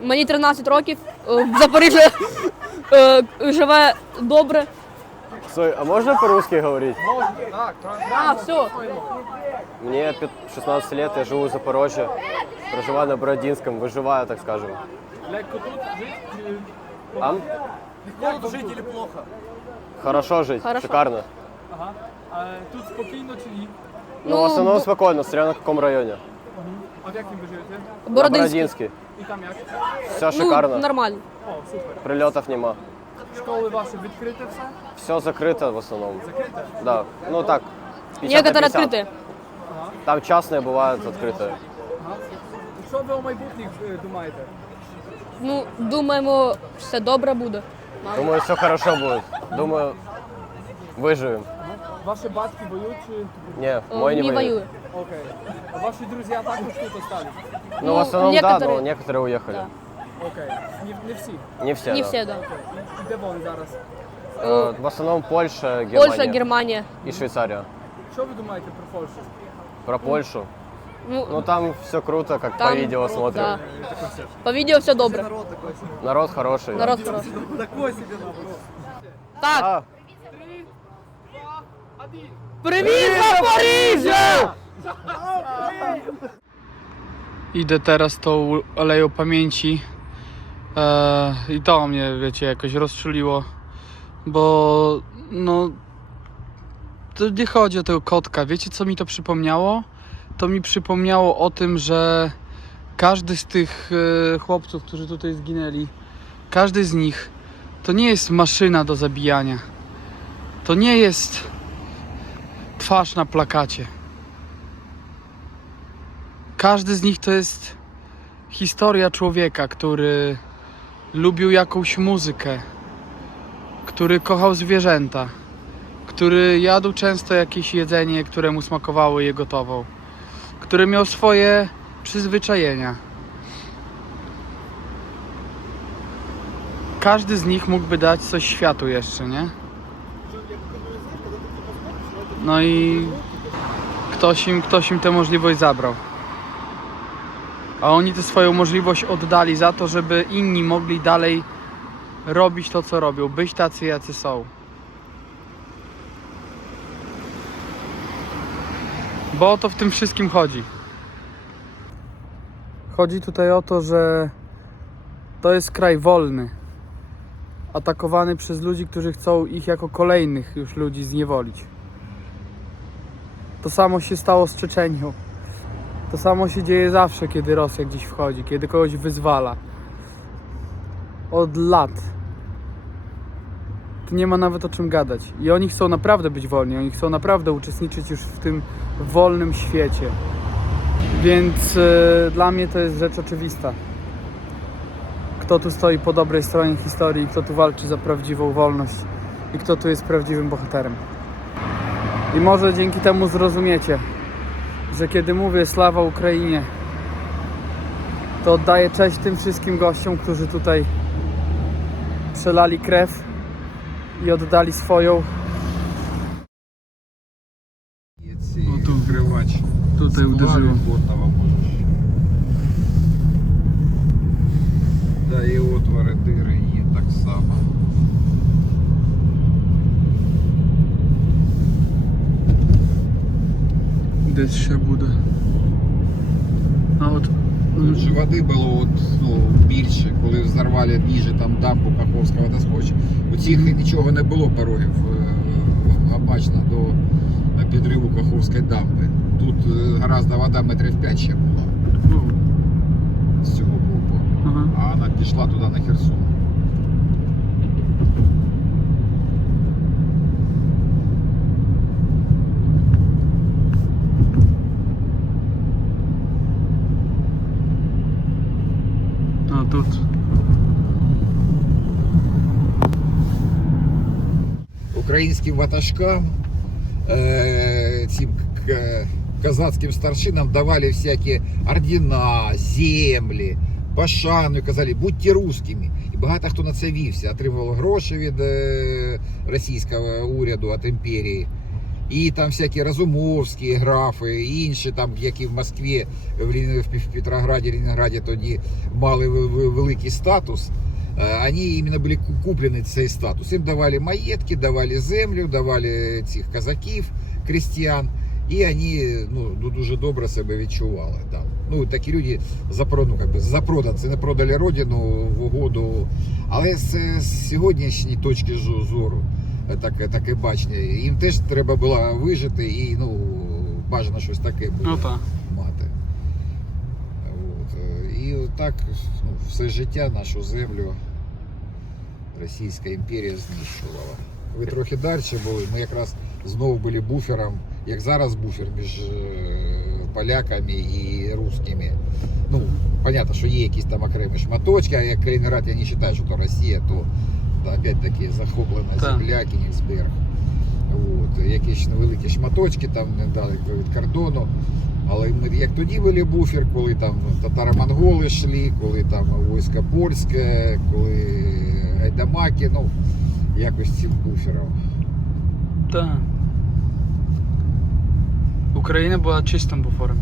Мені 13 років, в Запоріжжі живе добре. Стой, а можно по-русски говорить? А, все. Мне 16 лет, я живу в Запорожье, проживаю на Бородинском, выживаю, так скажем. Легко тут жити чи А? легко жити чи плохо? Хорошо жить, Хорошо. шикарно. Ага. А тут спокійно чи ні? Ну, в основном спокойно, смотря на каком районе. А в яким ви живете? На Бородинський. Бородинский. І там як? Все шикарно, Ну, нормально. О, супер. прилетов нема. Школи ваші відкрите все? Все закрыто в основном. Закрите? Да, ну так, 50 на Некоторі 50. відкриті. Там частные бывают открытые. Ага. Що ви у майбутніх думаєте? Ну, думаємо, все добре буде. Думаю, все хорошо будет. Думаю, выживем. Ваші батьки воюють чи? Не, мой не Не воюет. воює. Окей. А ваші друзі також тут остались? Ну, в основном да, некоторые. но некоторые уехали. Да. Окей. Не всі. Не все, Не да. всі, да. І де вони зараз? В основном Польша, Германия Польща, Германія. и Швейцария. Що ви думаєте про Польщу? Про Польшу. Ну Ну, там все круто, как Там- по видео смотрим. да. По відео все добре. Народ хороший. да. Народ хороший. Так, А, привіт, Запоріжжя! Idę teraz tą Aleją Pamięci i to mnie, wiecie, jakoś rozczuliło, bo no to nie chodzi o tego kotka. Wiecie, co mi to przypomniało? To mi przypomniało o tym, że każdy z tych chłopców, którzy tutaj zginęli, każdy z nich to nie jest maszyna do zabijania. To nie jest twarz na plakacie. Każdy z nich to jest historia człowieka, który lubił jakąś muzykę, który kochał zwierzęta, który jadł często jakieś jedzenie, które mu smakowało i je gotował, który miał swoje przyzwyczajenia. Każdy z nich mógłby dać coś światu jeszcze, nie? No i ktoś im tę możliwość zabrał. A oni tę swoją możliwość oddali za to, żeby inni mogli dalej robić to, co robią, być tacy, jacy są. Bo o to w tym wszystkim chodzi. Chodzi tutaj o to, że to jest kraj wolny, atakowany przez ludzi, którzy chcą ich jako kolejnych już ludzi zniewolić. To samo się stało z Czeczenią. To samo się dzieje zawsze, kiedy Rosja gdzieś wchodzi, kiedy kogoś wyzwala. Od lat. Tu nie ma nawet o czym gadać. I oni chcą naprawdę być wolni, oni chcą naprawdę uczestniczyć już w tym wolnym świecie. Więc dla mnie to jest rzecz oczywista. Kto tu stoi po dobrej stronie historii, kto tu walczy za prawdziwą wolność i kto tu jest prawdziwym bohaterem. I może dzięki temu zrozumiecie, że kiedy mówię sława Ukrainie, to oddaję cześć tym wszystkim gościom, którzy tutaj przelali krew i oddali swoją. O tu wgrywać. Tutaj uderzyło. Да, і отвори дири є так само. Десь ще буде. А от Тут же води було більше, коли взорвали ніже там дамбу Каховського водосховища. У цих нічого не було порогів обачно до підриву Каховської дамби. Тут гораздо вода метрів 5 ще була з цього боку. ага. А вона пішла туди на Херсон. А тут. Українським ватажкам, цим казацьким старшинам давали всякі ордена, землі, пошану, казали, будьте русскими. І багато хто на це вівся, отримував гроші від російського уряду, від імперії. І там всякі Разумовські, графи, і інші, там, які в Москві, в Петрограді, Ленінграді тоді мали великий статус, вони іменно були куплені цей статус. Їм давали маєтки, давали землю, давали цих козаків, крестьян, і вони дуже добре себе відчували там. Ну, такі люди запроданці, не продали родину в угоду. Але з сьогоднішньої точки зору, таке бачення, їм теж треба було вижити і бажано щось таке було мати. От. І так все життя нашу землю Російська імперія знищувала. Ви трохи далі були, ми якраз знову були буфером, як зараз буфер між поляками і русскими. Ну, понятно, що є якісь там окремі шматочки, а як Калінінград, я не вважаю, що то Росія, то опять-таки захоплена земля, Кенігсберг. От, якісь невеликі шматочки там недалеко від кордону. Але ми як тоді були буфер, коли там татаро-монголи йшли, коли там військо польське, коли гайдамаки, якось цим буфером. Так. Україна була чистим буфером.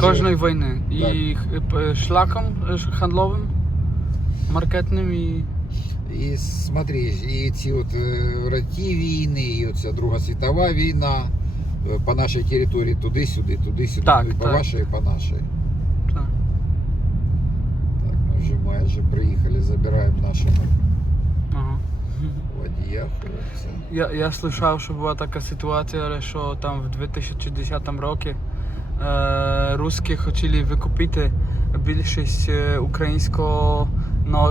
Кожної війни. І шлаком хандловим, маркетним і... І смотри, і ці ті війни, і оця Друга світова війна по нашій території туди-сюди, Так, по так. вашій, і по нашій. Так. Так, ми вже майже приїхали, забираємо нашого Ага. водія, хлопця. Я слышав, що була така ситуація, що там в 2010 році русські хотіли викупити більшість українського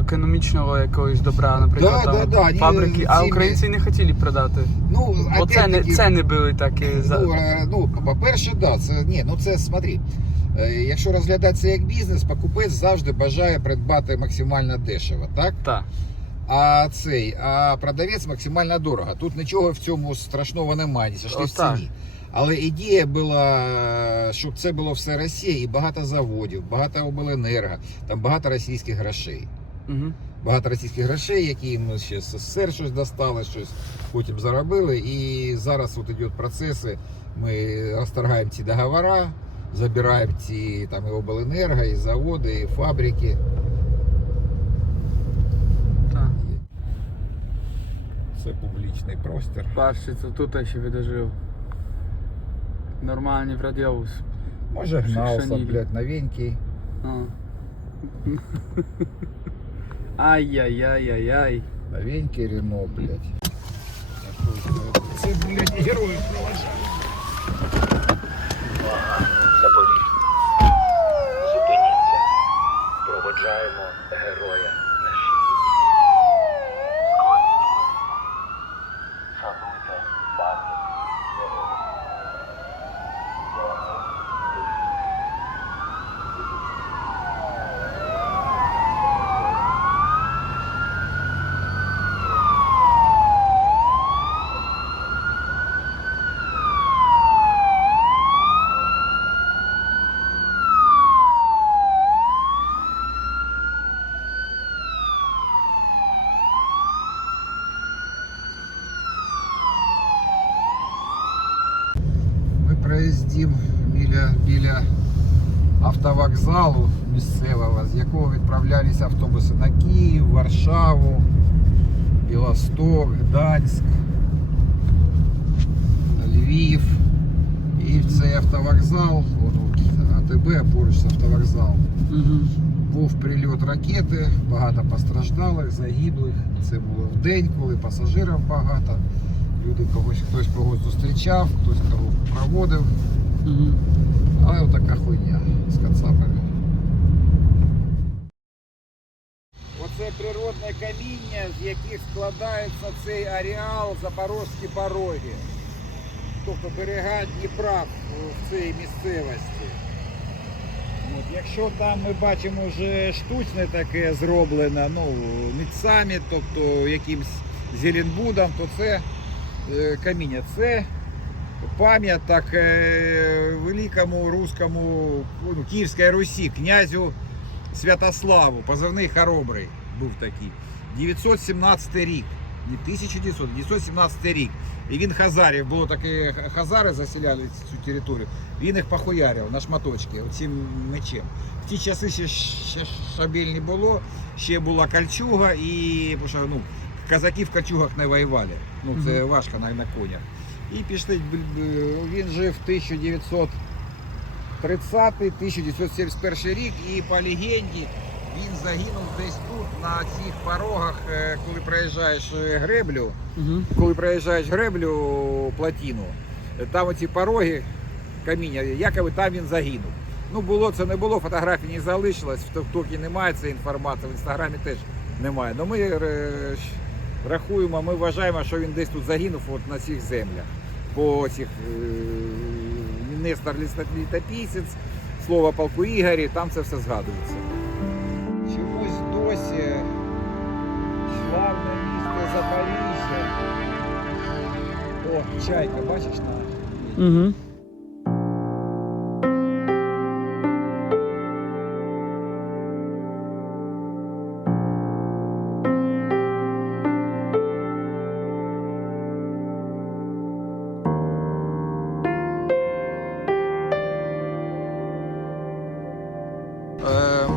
економічного якогось добра, наприклад, там, фабрики, а українці не хотіли продати. Бо ціни були такі. По-перше, це смотри, якщо розглядати це як бізнес, покупець завжди бажає придбати максимально дешево, так? Так. А продавець максимально дорого. Тут нічого в цьому страшного немає, зайшли в ціні. Але ідея була, щоб це було все Росія і багато заводів, багато обленерго, там багато російських грошей. Угу. Багато російських грошей, які їм ще з СССР щось достали, щось потім заробили. І зараз йдуть процеси, ми розторгаємо ці договори, забираємо ці там і обленерго, і заводи, і фабрики. Так. Це публічний простір. Бачите, тут ще відожив. Нормальний в радіус. Може гнався, блядь, новенький. Ай-яй-яй-яй-яй. Новенький Рено, блядь. Це, блядь, герої проважають. Запоріжжя. Зупиніться. Проводжаємо героя на щиті. Шануйте пам'ять героїв. Проїздимо біля автовокзалу місцевого, з якого відправлялися автобуси на Київ, Варшаву, Білосток, Гданськ, Львів. І в цей автовокзал, АТБ поруч з автовокзалом, був прильот ракети, багато постраждалих, загиблих. Це було в день, коли пасажирів багато. Люди хтось когось зустрічав, хтось кого проводив. Але отака хуйня з кацапами. Оце природне каміння, з яких складається цей ареал Запорозькі пороги. Тобто берега Дніпра в цій місцевості. Якщо там ми бачимо вже штучне таке зроблене, митцями, тобто якимсь Зеленбудом, то це каміння. Це пам'яток великому руському, Київській Русі, князю Святославу, позивний Хоробрий був такий. 917 рік. Не 1900, 917 рік. І він хазарів, було таке, хазари заселяли цю територію, він їх похуярив на шматочки оцим мечем. В ті часи ще шабель не було, ще була кольчуга, і тому що, ну, казаки в кольчугах не воювали, ну це важко на конях. І пішли, він жив 1930-1971 рік, і по легенді він загинув десь тут, на цих порогах, коли проїжджаєш греблю, плотину, там оці пороги, каміння, якоби там він загинув. Ну, було це не було, фотографій не залишилось, в Тіктокі немає цієї інформації, в Інстаграмі теж немає. Але ми рахуємо, ми вважаємо, що він десь тут загинув от на цих землях. По цих Нестор Літописець, слово полку Ігорі, там це все згадується. Чомусь досі славне місто Запоріжжя. О, чайка, бачиш на? Угу.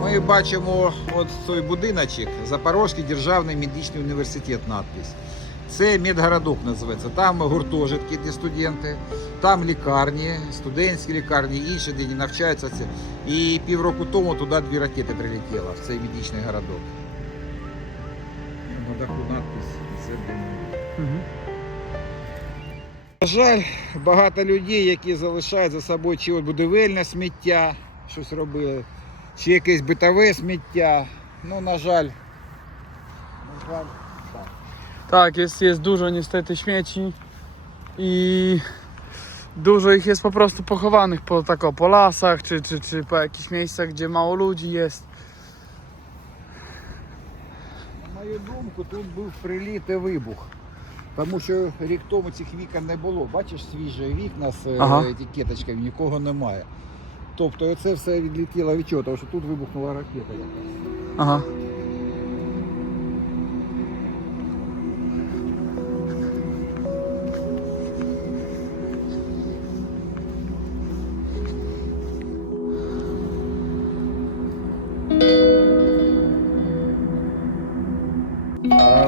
Ми бачимо от цей будиночок, Запорізький державний медичний університет надпись. Це медгородок називається. Там гуртожитки, де студенти, там лікарні, студентські лікарні, інші, де навчаються. І півроку тому туди 2 ракети прилетіло, в цей медичний городок. На даху надпись. На жаль, багато людей, які залишають за собою чи от будівельне сміття, щось робили, чи якесь битове сміття. Ну, на жаль, так. Tak, jest dużo niestety śmieci i dużo ich jest po prostu pochowanych po lasach czy po jakichś miejscach, gdzie mało ludzi jest. На мою думку, тут був приліт і вибух. Тому що рік тому цих вікон не було. Бачиш, свіжі вікна з етикеточками, нікого немає. Тобто це все відлетіло від чого, тому що тут вибухнула ракета якась. Ага.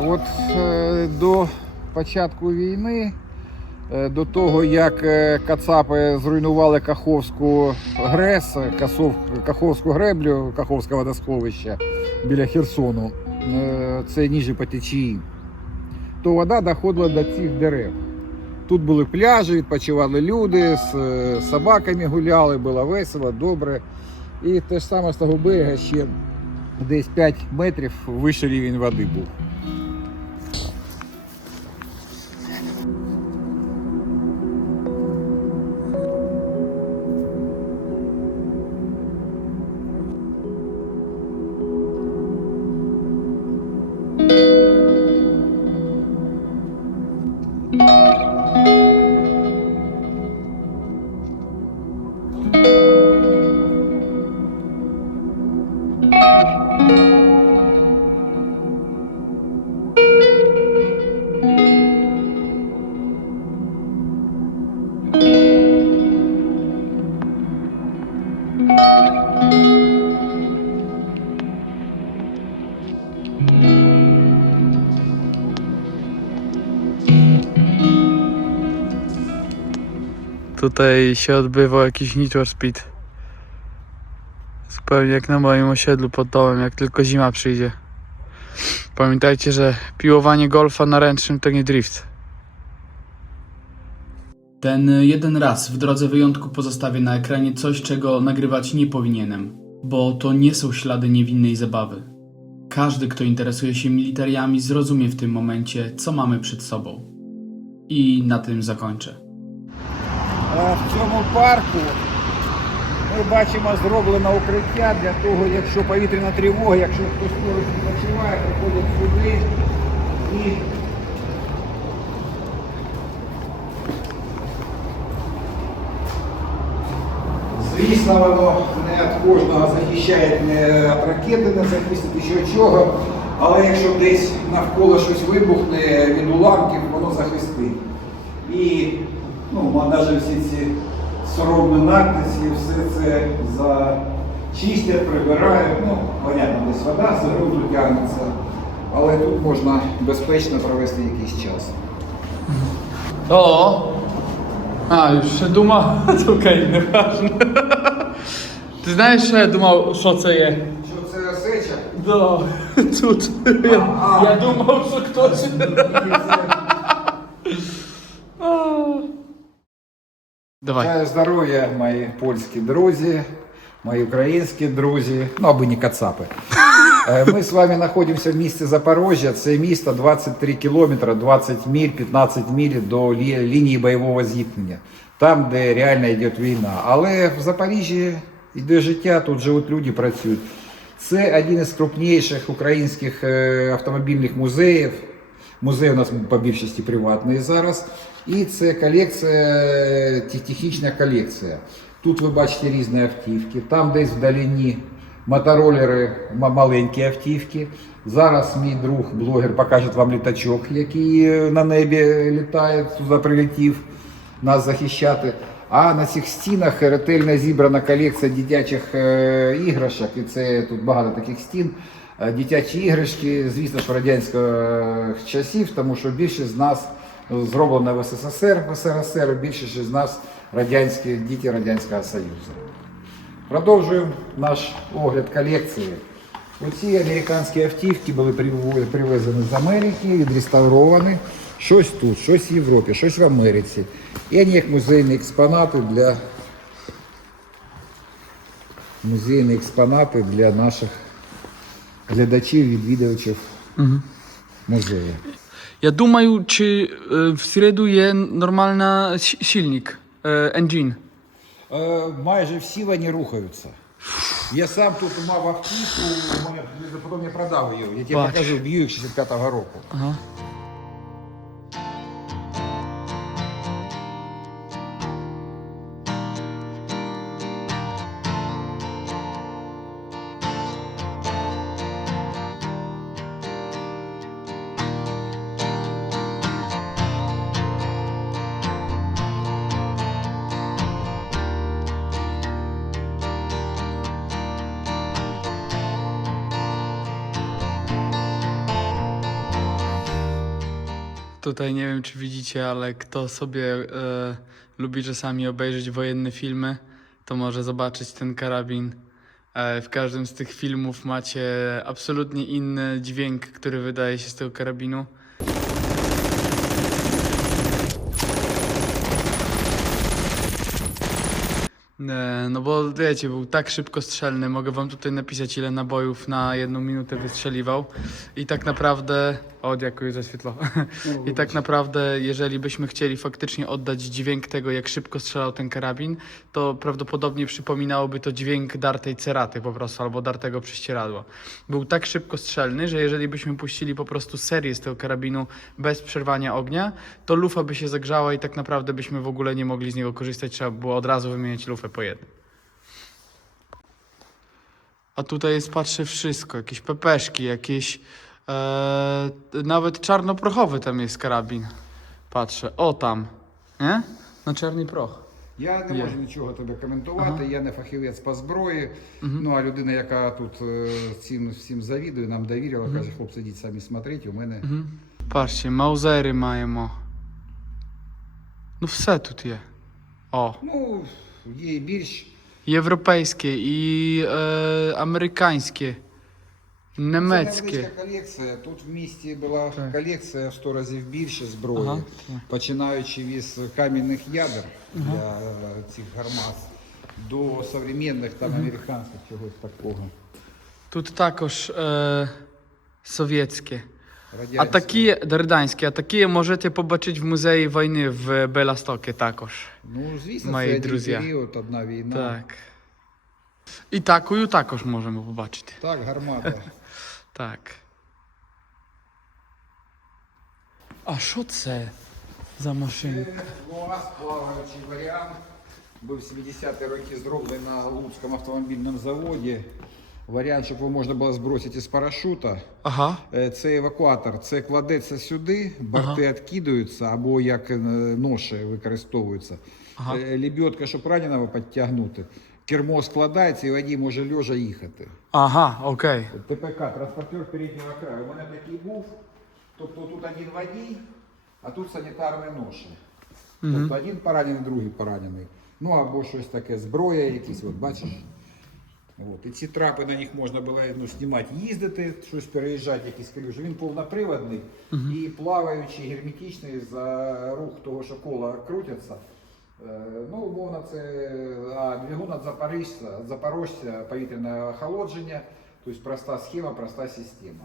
От до початку війни, до того, як кацапи зруйнували Каховську ГРЕС, Каховську греблю, Каховське водосховище біля Херсону, це ніже по течії, то вода доходила до цих дерев. Тут були пляжі, відпочивали люди, з собаками гуляли, було весело, добре. І те ж саме з того берега ще десь 5 метрів вище рівень води був. Tutaj się odbywał jakiś Need for Speed. Zupełnie jak na moim osiedlu pod domem, jak tylko zima przyjdzie. Pamiętajcie, że piłowanie golfa na ręcznym to nie drift. Ten jeden raz w drodze wyjątku pozostawię na ekranie coś, czego nagrywać nie powinienem, bo to nie są ślady niewinnej zabawy. Każdy, kto interesuje się militariami, zrozumie w tym momencie, co mamy przed sobą. I na tym zakończę. В цьому парку ми бачимо зроблено укриття для того, якщо повітряна тривога, якщо хтось поруч відпочиває, приходять сюди і звісно, воно не від кожного захищає, не від ракети не захистить, що чого, Але якщо десь навколо щось вибухне від уламків, воно захистить. І навіть всі ці соромні надписи, все це зачистять, прибирають. Понятно, десь вода з груду тягнеться, але тут можна безпечно провести якийсь час. O! A, już się duma? Okej, nieważne. Ty знаєш, що я думав, що це є? Що це осеча? Да, тут. Я думав, що хтось. Давай. Бажаю здоров'я, мої польські друзі, мої українські друзі, аби не кацапи. Ми з вами знаходимося в місті Запорожжя. Це місто 23 кілометри, 20 миль, 15 миль до лінії бойового зіткнення. Там, де реально йде війна. Але в Запоріжжі йде життя, тут живуть люди, працюють. Це один із крупніших українських автомобільних музеїв. Музей у нас по більшості приватний зараз. І це колекція, технічна колекція. Тут ви бачите різні автівки. Там десь вдалині моторолери, маленькі автівки. Зараз мій друг, блогер, покаже вам літачок, який на небі літає, туди прилетів нас захищати. А на цих стінах ретельно зібрана колекція дитячих іграшок. І це тут багато таких стін. Дитячі іграшки, звісно ж, радянських часів, тому що більшість з нас зроблено в СРСР, більшість з нас радянські діти Радянського Союзу. Продовжуємо наш огляд колекції. Оці американські автівки були привезені з Америки, відреставровані. Щось тут, щось в Європі, щось в Америці. І вони як музейні експонати для наших глядачів, відвідувачів музею. Я думаю, чи всереду є нормальний silnik, engine. Майже всі вони рухаються. Я сам тут мав автівку, потім я продав її. Я тебе покажу, Б'юік 65-го року. Ага. Tutaj nie wiem, czy widzicie, ale kto sobie lubi czasami obejrzeć wojenne filmy, to może zobaczyć ten karabin. W każdym z tych filmów macie absolutnie inny dźwięk, który wydaje się z tego karabinu. No bo wiecie, był tak szybkostrzelny, mogę wam tutaj napisać, ile nabojów na 1 minutę wystrzeliwał i tak naprawdę, dziękuję za światło, i tak naprawdę jeżeli byśmy chcieli faktycznie oddać dźwięk tego, jak szybko strzelał ten karabin, to prawdopodobnie przypominałoby to dźwięk dartej ceraty po prostu, albo dartego prześcieradła. Był tak szybkostrzelny, że jeżeli byśmy puścili po prostu serię z tego karabinu bez przerwania ognia, to lufa by się zagrzała i tak naprawdę byśmy w ogóle nie mogli z niego korzystać, trzeba było od razu wymieniać lufę po jednym. A tutaj jest, patrzę, wszystko, jakieś pepeszki, jakieś nawet czarnoprochowy tam jest karabin. Patrzę, tam, nie? Na czarny proch. Я не можу нічого тобі коментувати, я не фахівець по зброї, а людина, яка тут цим всім завідує, нам довірила, каже, хлопці, ідіть самі смотрите, у мене... Patrzcie, Mausery mają, No все тут є. Є більш... Європейське і американське, німецьке. Це невеличка колекція. Тут в місті була колекція в 100 разів більше зброї, починаючи від кам'яних ядер для цих гармат до сучасних там американських чогось такого. Тут також совєтське. Радянське. А такі можете побачити в музеї війни в Белостокі також. Звісно, мої це друзі. період, одна війна. Так. І такою також можемо побачити. Так, гармата. Так. А що це за машинка? УАЗ, плаваючий варіант. Був в 70-ті роки зроблений на Луцькому автомобільному заводі. варіант, щоб його можна було збросити з парашута. Ага. Це евакуатор, це кладеться сюди, борти відкидаються або як ноші використовуються. Ага. Лебедка, щоб раненого підтягнути. Кермо складається і водій може лежа їхати. Ага, окей. ТПК, транспортер переднього краю. У мене такий був. Тобто тут один водій, а тут санітарні ноші. Тобто один поранений, другий поранений. Ну або щось таке, зброя якісь, от бачиш. От. І ці трапи на них можна було знімати, їздити, щось переїжджати, якісь калюжі. Він повноприводний і плаваючий, герметичний за рух того, що кола крутяться. Ну, умовно, це двигун від Запорожця, повітряне охолодження, тобто проста схема, проста система.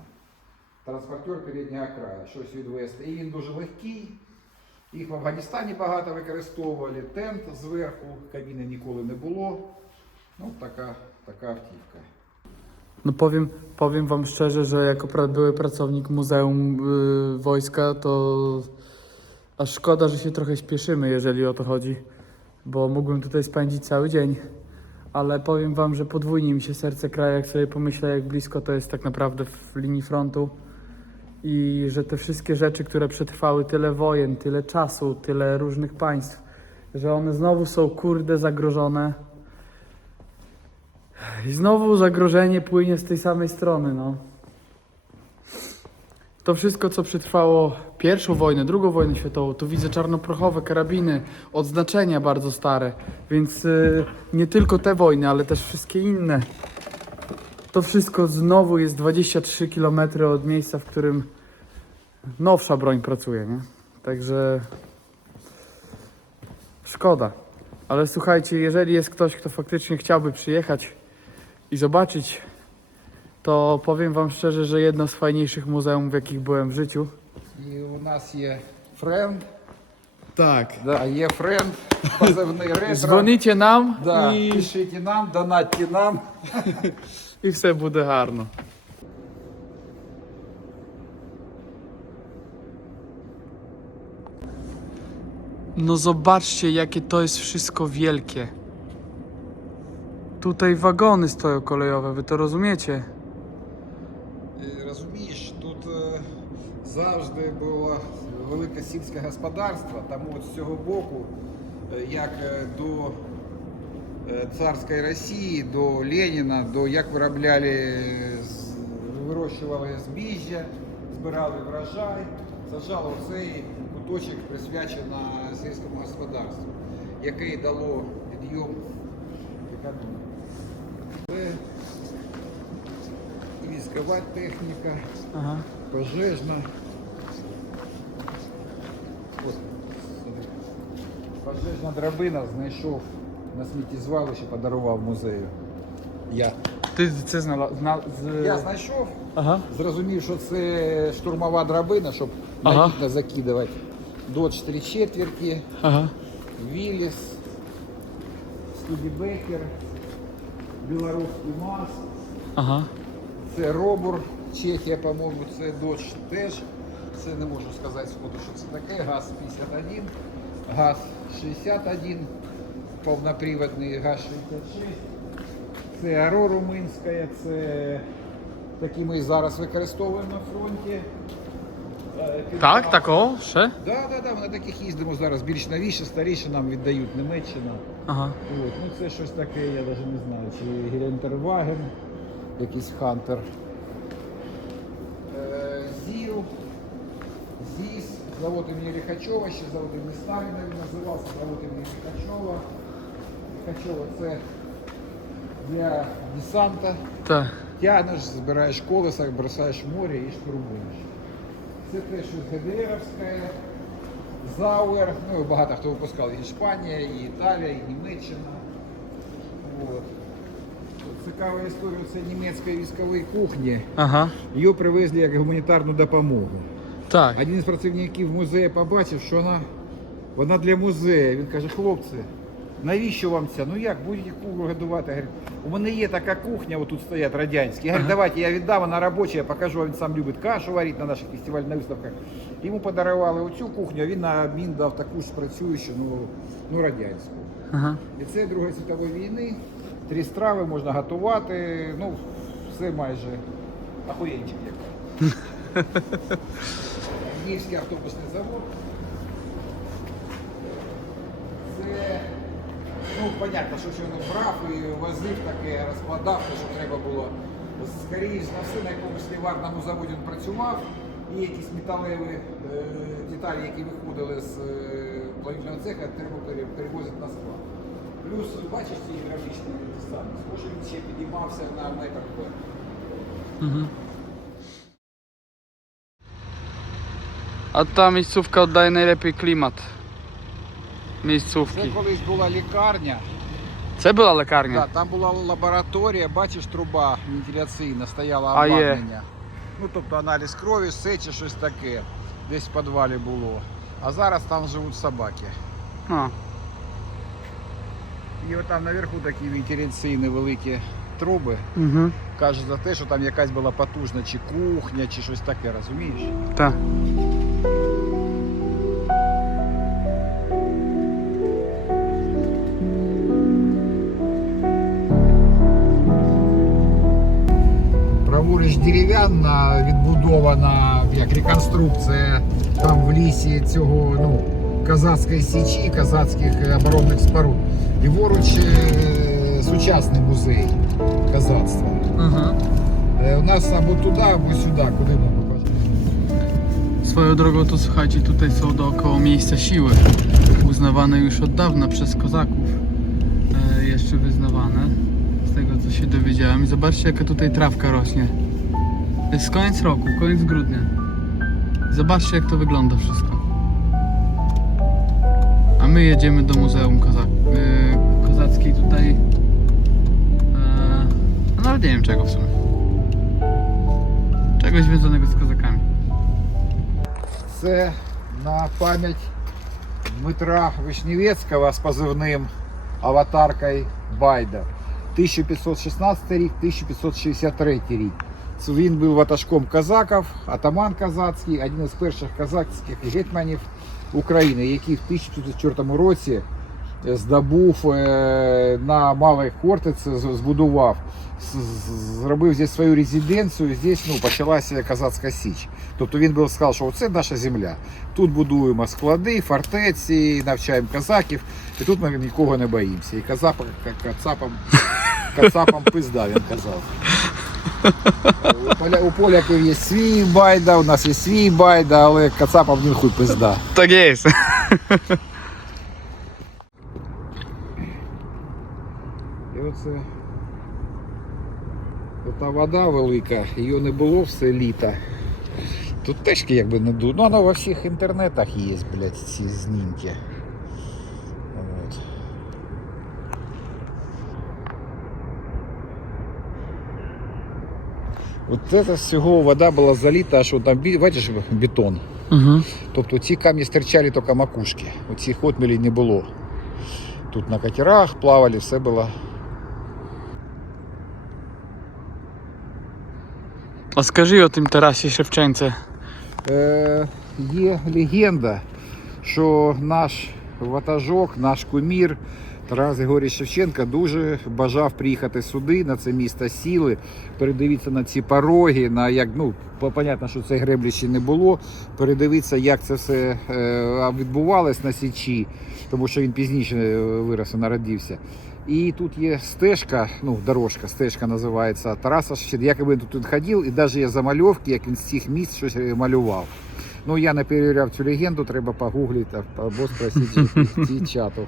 Транспортер переднього краю, щось відвести. І він дуже легкий. Їх в Афганістані багато використовували, тент зверху, кабіни ніколи не було. Ну, така автівка. No powiem wam szczerze, że jako były pracownik Muzeum Wojska, to aż szkoda, że się trochę śpieszymy, jeżeli o to chodzi, bo mógłbym tutaj spędzić cały dzień. Ale powiem wam, że podwójnie mi się serce kraje, jak sobie pomyślę, jak blisko to jest tak naprawdę w linii frontu i że te wszystkie rzeczy, które przetrwały tyle wojen, tyle czasu, tyle różnych państw, że one znowu są kurde zagrożone. I znowu zagrożenie płynie z tej samej strony, no. To wszystko, co przetrwało pierwszą wojnę, drugą wojnę światową, tu widzę czarnoprochowe karabiny, odznaczenia bardzo stare, więc nie tylko te wojny, ale też wszystkie inne. To wszystko znowu jest 23 km od miejsca, w którym nowsza broń pracuje, nie? Także szkoda. Ale słuchajcie, jeżeli jest ktoś, kto faktycznie chciałby przyjechać i zobaczyć, to powiem wam szczerze, że jedno z fajniejszych muzeum, w jakich byłem w życiu. І у нас є френд. Tak. Да, є френд, позивний ретро. Дзвоніть нам Да, і пишіть нам, донатьте нам. все буде гарно. No zobaczcie, jakie to jest wszystko wielkie. Tutaj wagony stoją kolejowe, wy to rozumiecie? Розумієш, тут завжди було велике сільське господарство, тому от з цього боку, як до царської Росії, до Леніна, до як виробляли, вирощували збіжжя, збирали врожай, саджали цей куточок присвячено сільському господарству, який дало підйом економіки. Це військова техніка, Ага. пожежна. От, смотри. Пожежна драбина знайшов на сміттєзвалищі, подарував музею. Я. Ти це Я знайшов, Ага. зрозумів, що це штурмова драбина, щоб Ага. на вікна закидувати. Dodge 3/4, Ага. Willys, Studebaker, білоруський МАЗ. Ага. Це Робур, Чехія, по-моєму, це Dodge теж. Це не можу сказати сходу, що це таке. ГАЗ-51, ГАЗ-61, повноприводний ГАЗ-66. Це Аро румунська, це такі ми зараз використовуємо на фронті. Так, тако, ще? Да, ми на таких їздимо зараз більш новіше, старіше нам віддають Німеччина. Ага. От, ну це щось таке, я навіть не знаю, чи Гелендерваген, якийсь Хантер. ЗІЛ, ЗІС, завод імені Лихачова, ще завод імені Сталіна він називався, завод імені Лихачова. Лихачова це для десанта. Так. Тягнеш, збираєш колеса, бросаєш в море і штурмуєш. Це теж ГДРівська, Зауер, ну багато хто випускав, і Іспанія, і Італія, і Німеччина. От. Цікава історія, це німецької військової кухні. Ага. Її привезли як гуманітарну допомогу. Так. Один з працівників музею побачив, що вона для музею. Він каже, хлопці, навіщо вам це? Ну як, будете кухню годувати? Говорить, у мене є така кухня, отут стоять радянські. Я говорю, давайте я віддам, вона робоча, я покажу, він сам любить кашу варити на наших фестивальних виставках. Йому подарували оцю кухню, а він на обмін дав таку ж працюючу, ну радянську. Ага. І це Другої світової війни, 3 страви можна готувати, ну Це майже ахуєнчик який. Львівський автобусний завод. Це, ну, понятно, що він брав і возив таке, розкладав, те, що треба було. Скоріше за все, на якомусь ліварному заводі він працював, і якісь металеві деталі, які виходили з плавільного цеха, треба перевозити на склад. Плюс, бачиш, ці гідравлічні самі, схоже, він ще підіймався на метр вверх. Угу. А та місцевка віддає найлепший клімат. Місцевки. Це колись була лікарня. Це була лікарня? Так, там була лабораторія, бачиш, труба вентиляційна, стояла А є. обладнання. Ну, тобто аналіз крові, сечі, щось таке. Десь в підвалі було. А зараз там живуть собаки. А. І от там наверху такі вентиляційні великі труби. Угу. Каже за те, що там якась була потужна чи кухня, чи щось таке, розумієш? Так. Праворуч дерев'яна, відбудована як реконструкція там в лісі цього, ну, Козацької січі, козацьких оборонних споруд. Ліворуч сучасний музей козацтва. Угу. У нас або туди, або сюди, куди ми покажемо. Swoją drogą to słuchajcie, tutaj są dookoła miejsca siły, uznawane już od dawna przez kozaków, jeszcze wyznawane, z tego co się dowiedziałem. I zobaczcie, jaka tutaj trawka rośnie. To jest koniec roku, koniec grudnia. Zobaczcie, jak to wygląda wszystko. A my jedziemy do Muzeum Kozackiej tutaj, no nawet nie wiem czego w sumie. Czegoś związanego z kozakami. Це на пам'ять Дмитра Вишневецького з позивним аватаркою Байда. 1516 рік, 1563 рік. Це він був ватажком козаків, атаман козацький, один із перших козацьких гетьманів України, який в 1504 році здобув на Малій Хортиці, збудував, зробив здесь свою резиденцію, здесь, ну, почалася Козацька Січ. Тобто він був сказав, що це наша земля. Тут будуємо склади, фортеці, навчаємо козаків, і тут ми нікого не боїмося. І кацапам пизда, він казав. У поляків є свій Байда, у нас є свій Байда, але кацапам він хуй пизда. Tak jest. І оце та вода велика, її не було все літо. Тут теж якби не дуже. Ну, вона во всіх інтернетах є, блядь, ці знімки. От. От це всього вода була заліта, аж там, бачиш, бетон. Угу. Тобто ці камні стирчали тільки макушки. Оцих отмелей не було. Тут на катерах плавали, все було. А скажи о тим Тарасі Шевченці. Є легенда, що наш ватажок, наш кумір Тарас Григорійович Шевченко дуже бажав приїхати сюди, на це місто сіли, передивитися на ці пороги, на як, ну, понятно, що це греблі ще не було, передивитися, як це все відбувалось на Січі, тому що він пізніше вирос і народився. І тут є стежка, ну, дорожка, стежка називається Тараса Шевченка, якби він тут ходив, і навіть є замальовки, як він з цих місць щось малював. Ну, я не перевіряв цю легенду, треба погуглити або спросити чату.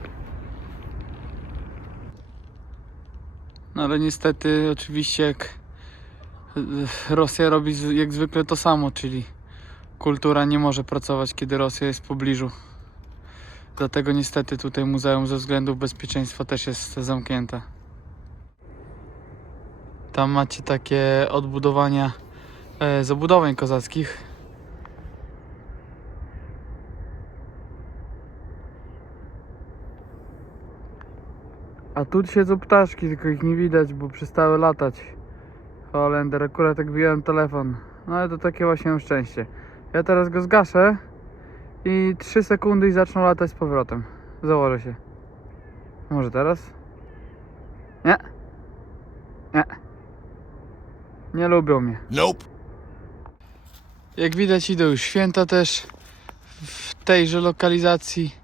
No ale niestety oczywiście jak Rosja robi jak zwykle to samo, czyli kultura nie może pracować, kiedy Rosja jest w pobliżu. Dlatego niestety tutaj muzeum ze względów bezpieczeństwa też jest zamknięte. Tam macie takie odbudowania zabudowań kozackich. A tu siedzą ptaszki, tylko ich nie widać, bo przestały latać. Holender, akurat jak wyjąłem telefon. No ale to takie właśnie mam szczęście. Ja teraz go zgaszę i 3 sekundy i zaczną latać z powrotem. Założę się. Może teraz? Nie. Nie. Nie lubią mnie. Jak widać, idą już święta też w tejże lokalizacji.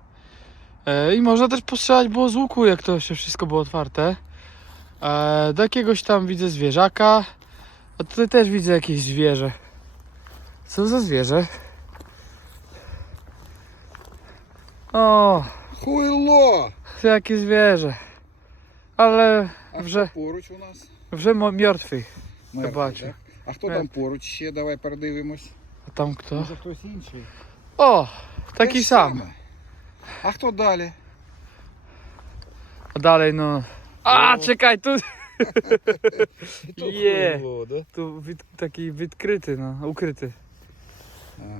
I można też postrzelać było z łuku, jak to się wszystko było otwarte. Do jakiegoś tam widzę zwierzaka. A tutaj też widzę jakieś zwierzę. Co za zwierzę? O, Хуйло! jakie zwierzę. Ale вже Поруч у нас. мертвий. Мертвий, бачу. так? А хто там поруч ще? Давай передивимось. А там хто? Може хтось інший? O, taki Те ж sam. саме. А хто далі? A dalej no. A, czekaj, tu. І то Є. хуйло, да? Tu taki відкритий, no, ukryty.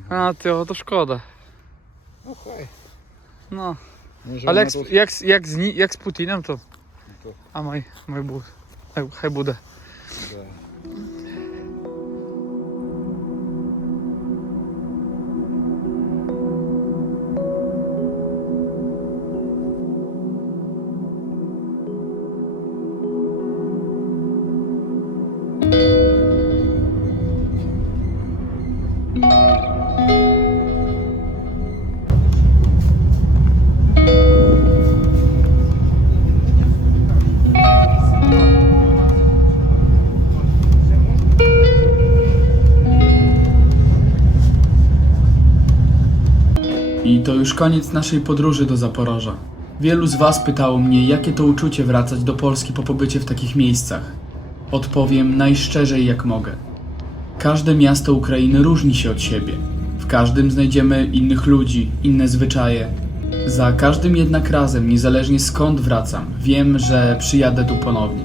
Ага. A, to szkoda. Ну хай. No. Може, Ale вона jak, тут- jak z Putinem to. To. A maj Bóg. Хай буде. Да. I to już koniec naszej podróży do Zaporoża. Wielu z Was pytało mnie, jakie to uczucie wracać do Polski po pobycie w takich miejscach. Odpowiem najszczerzej jak mogę. Każde miasto Ukrainy różni się od siebie. W każdym znajdziemy innych ludzi, inne zwyczaje. Za każdym jednak razem, niezależnie skąd wracam, wiem, że przyjadę tu ponownie.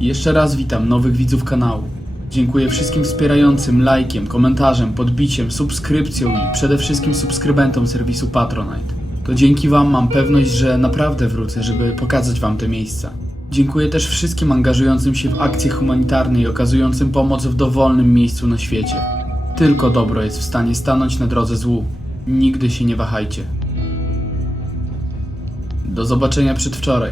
Jeszcze raz witam nowych widzów kanału. Dziękuję wszystkim wspierającym lajkiem, komentarzem, podbiciem, subskrypcją i przede wszystkim subskrybentom serwisu Patronite. To dzięki Wam mam pewność, że naprawdę wrócę, żeby pokazać Wam te miejsca. Dziękuję też wszystkim angażującym się w akcje humanitarne i okazującym pomoc w dowolnym miejscu na świecie. Tylko dobro jest w stanie stanąć na drodze złu. Nigdy się nie wahajcie. Do zobaczenia przedwczoraj.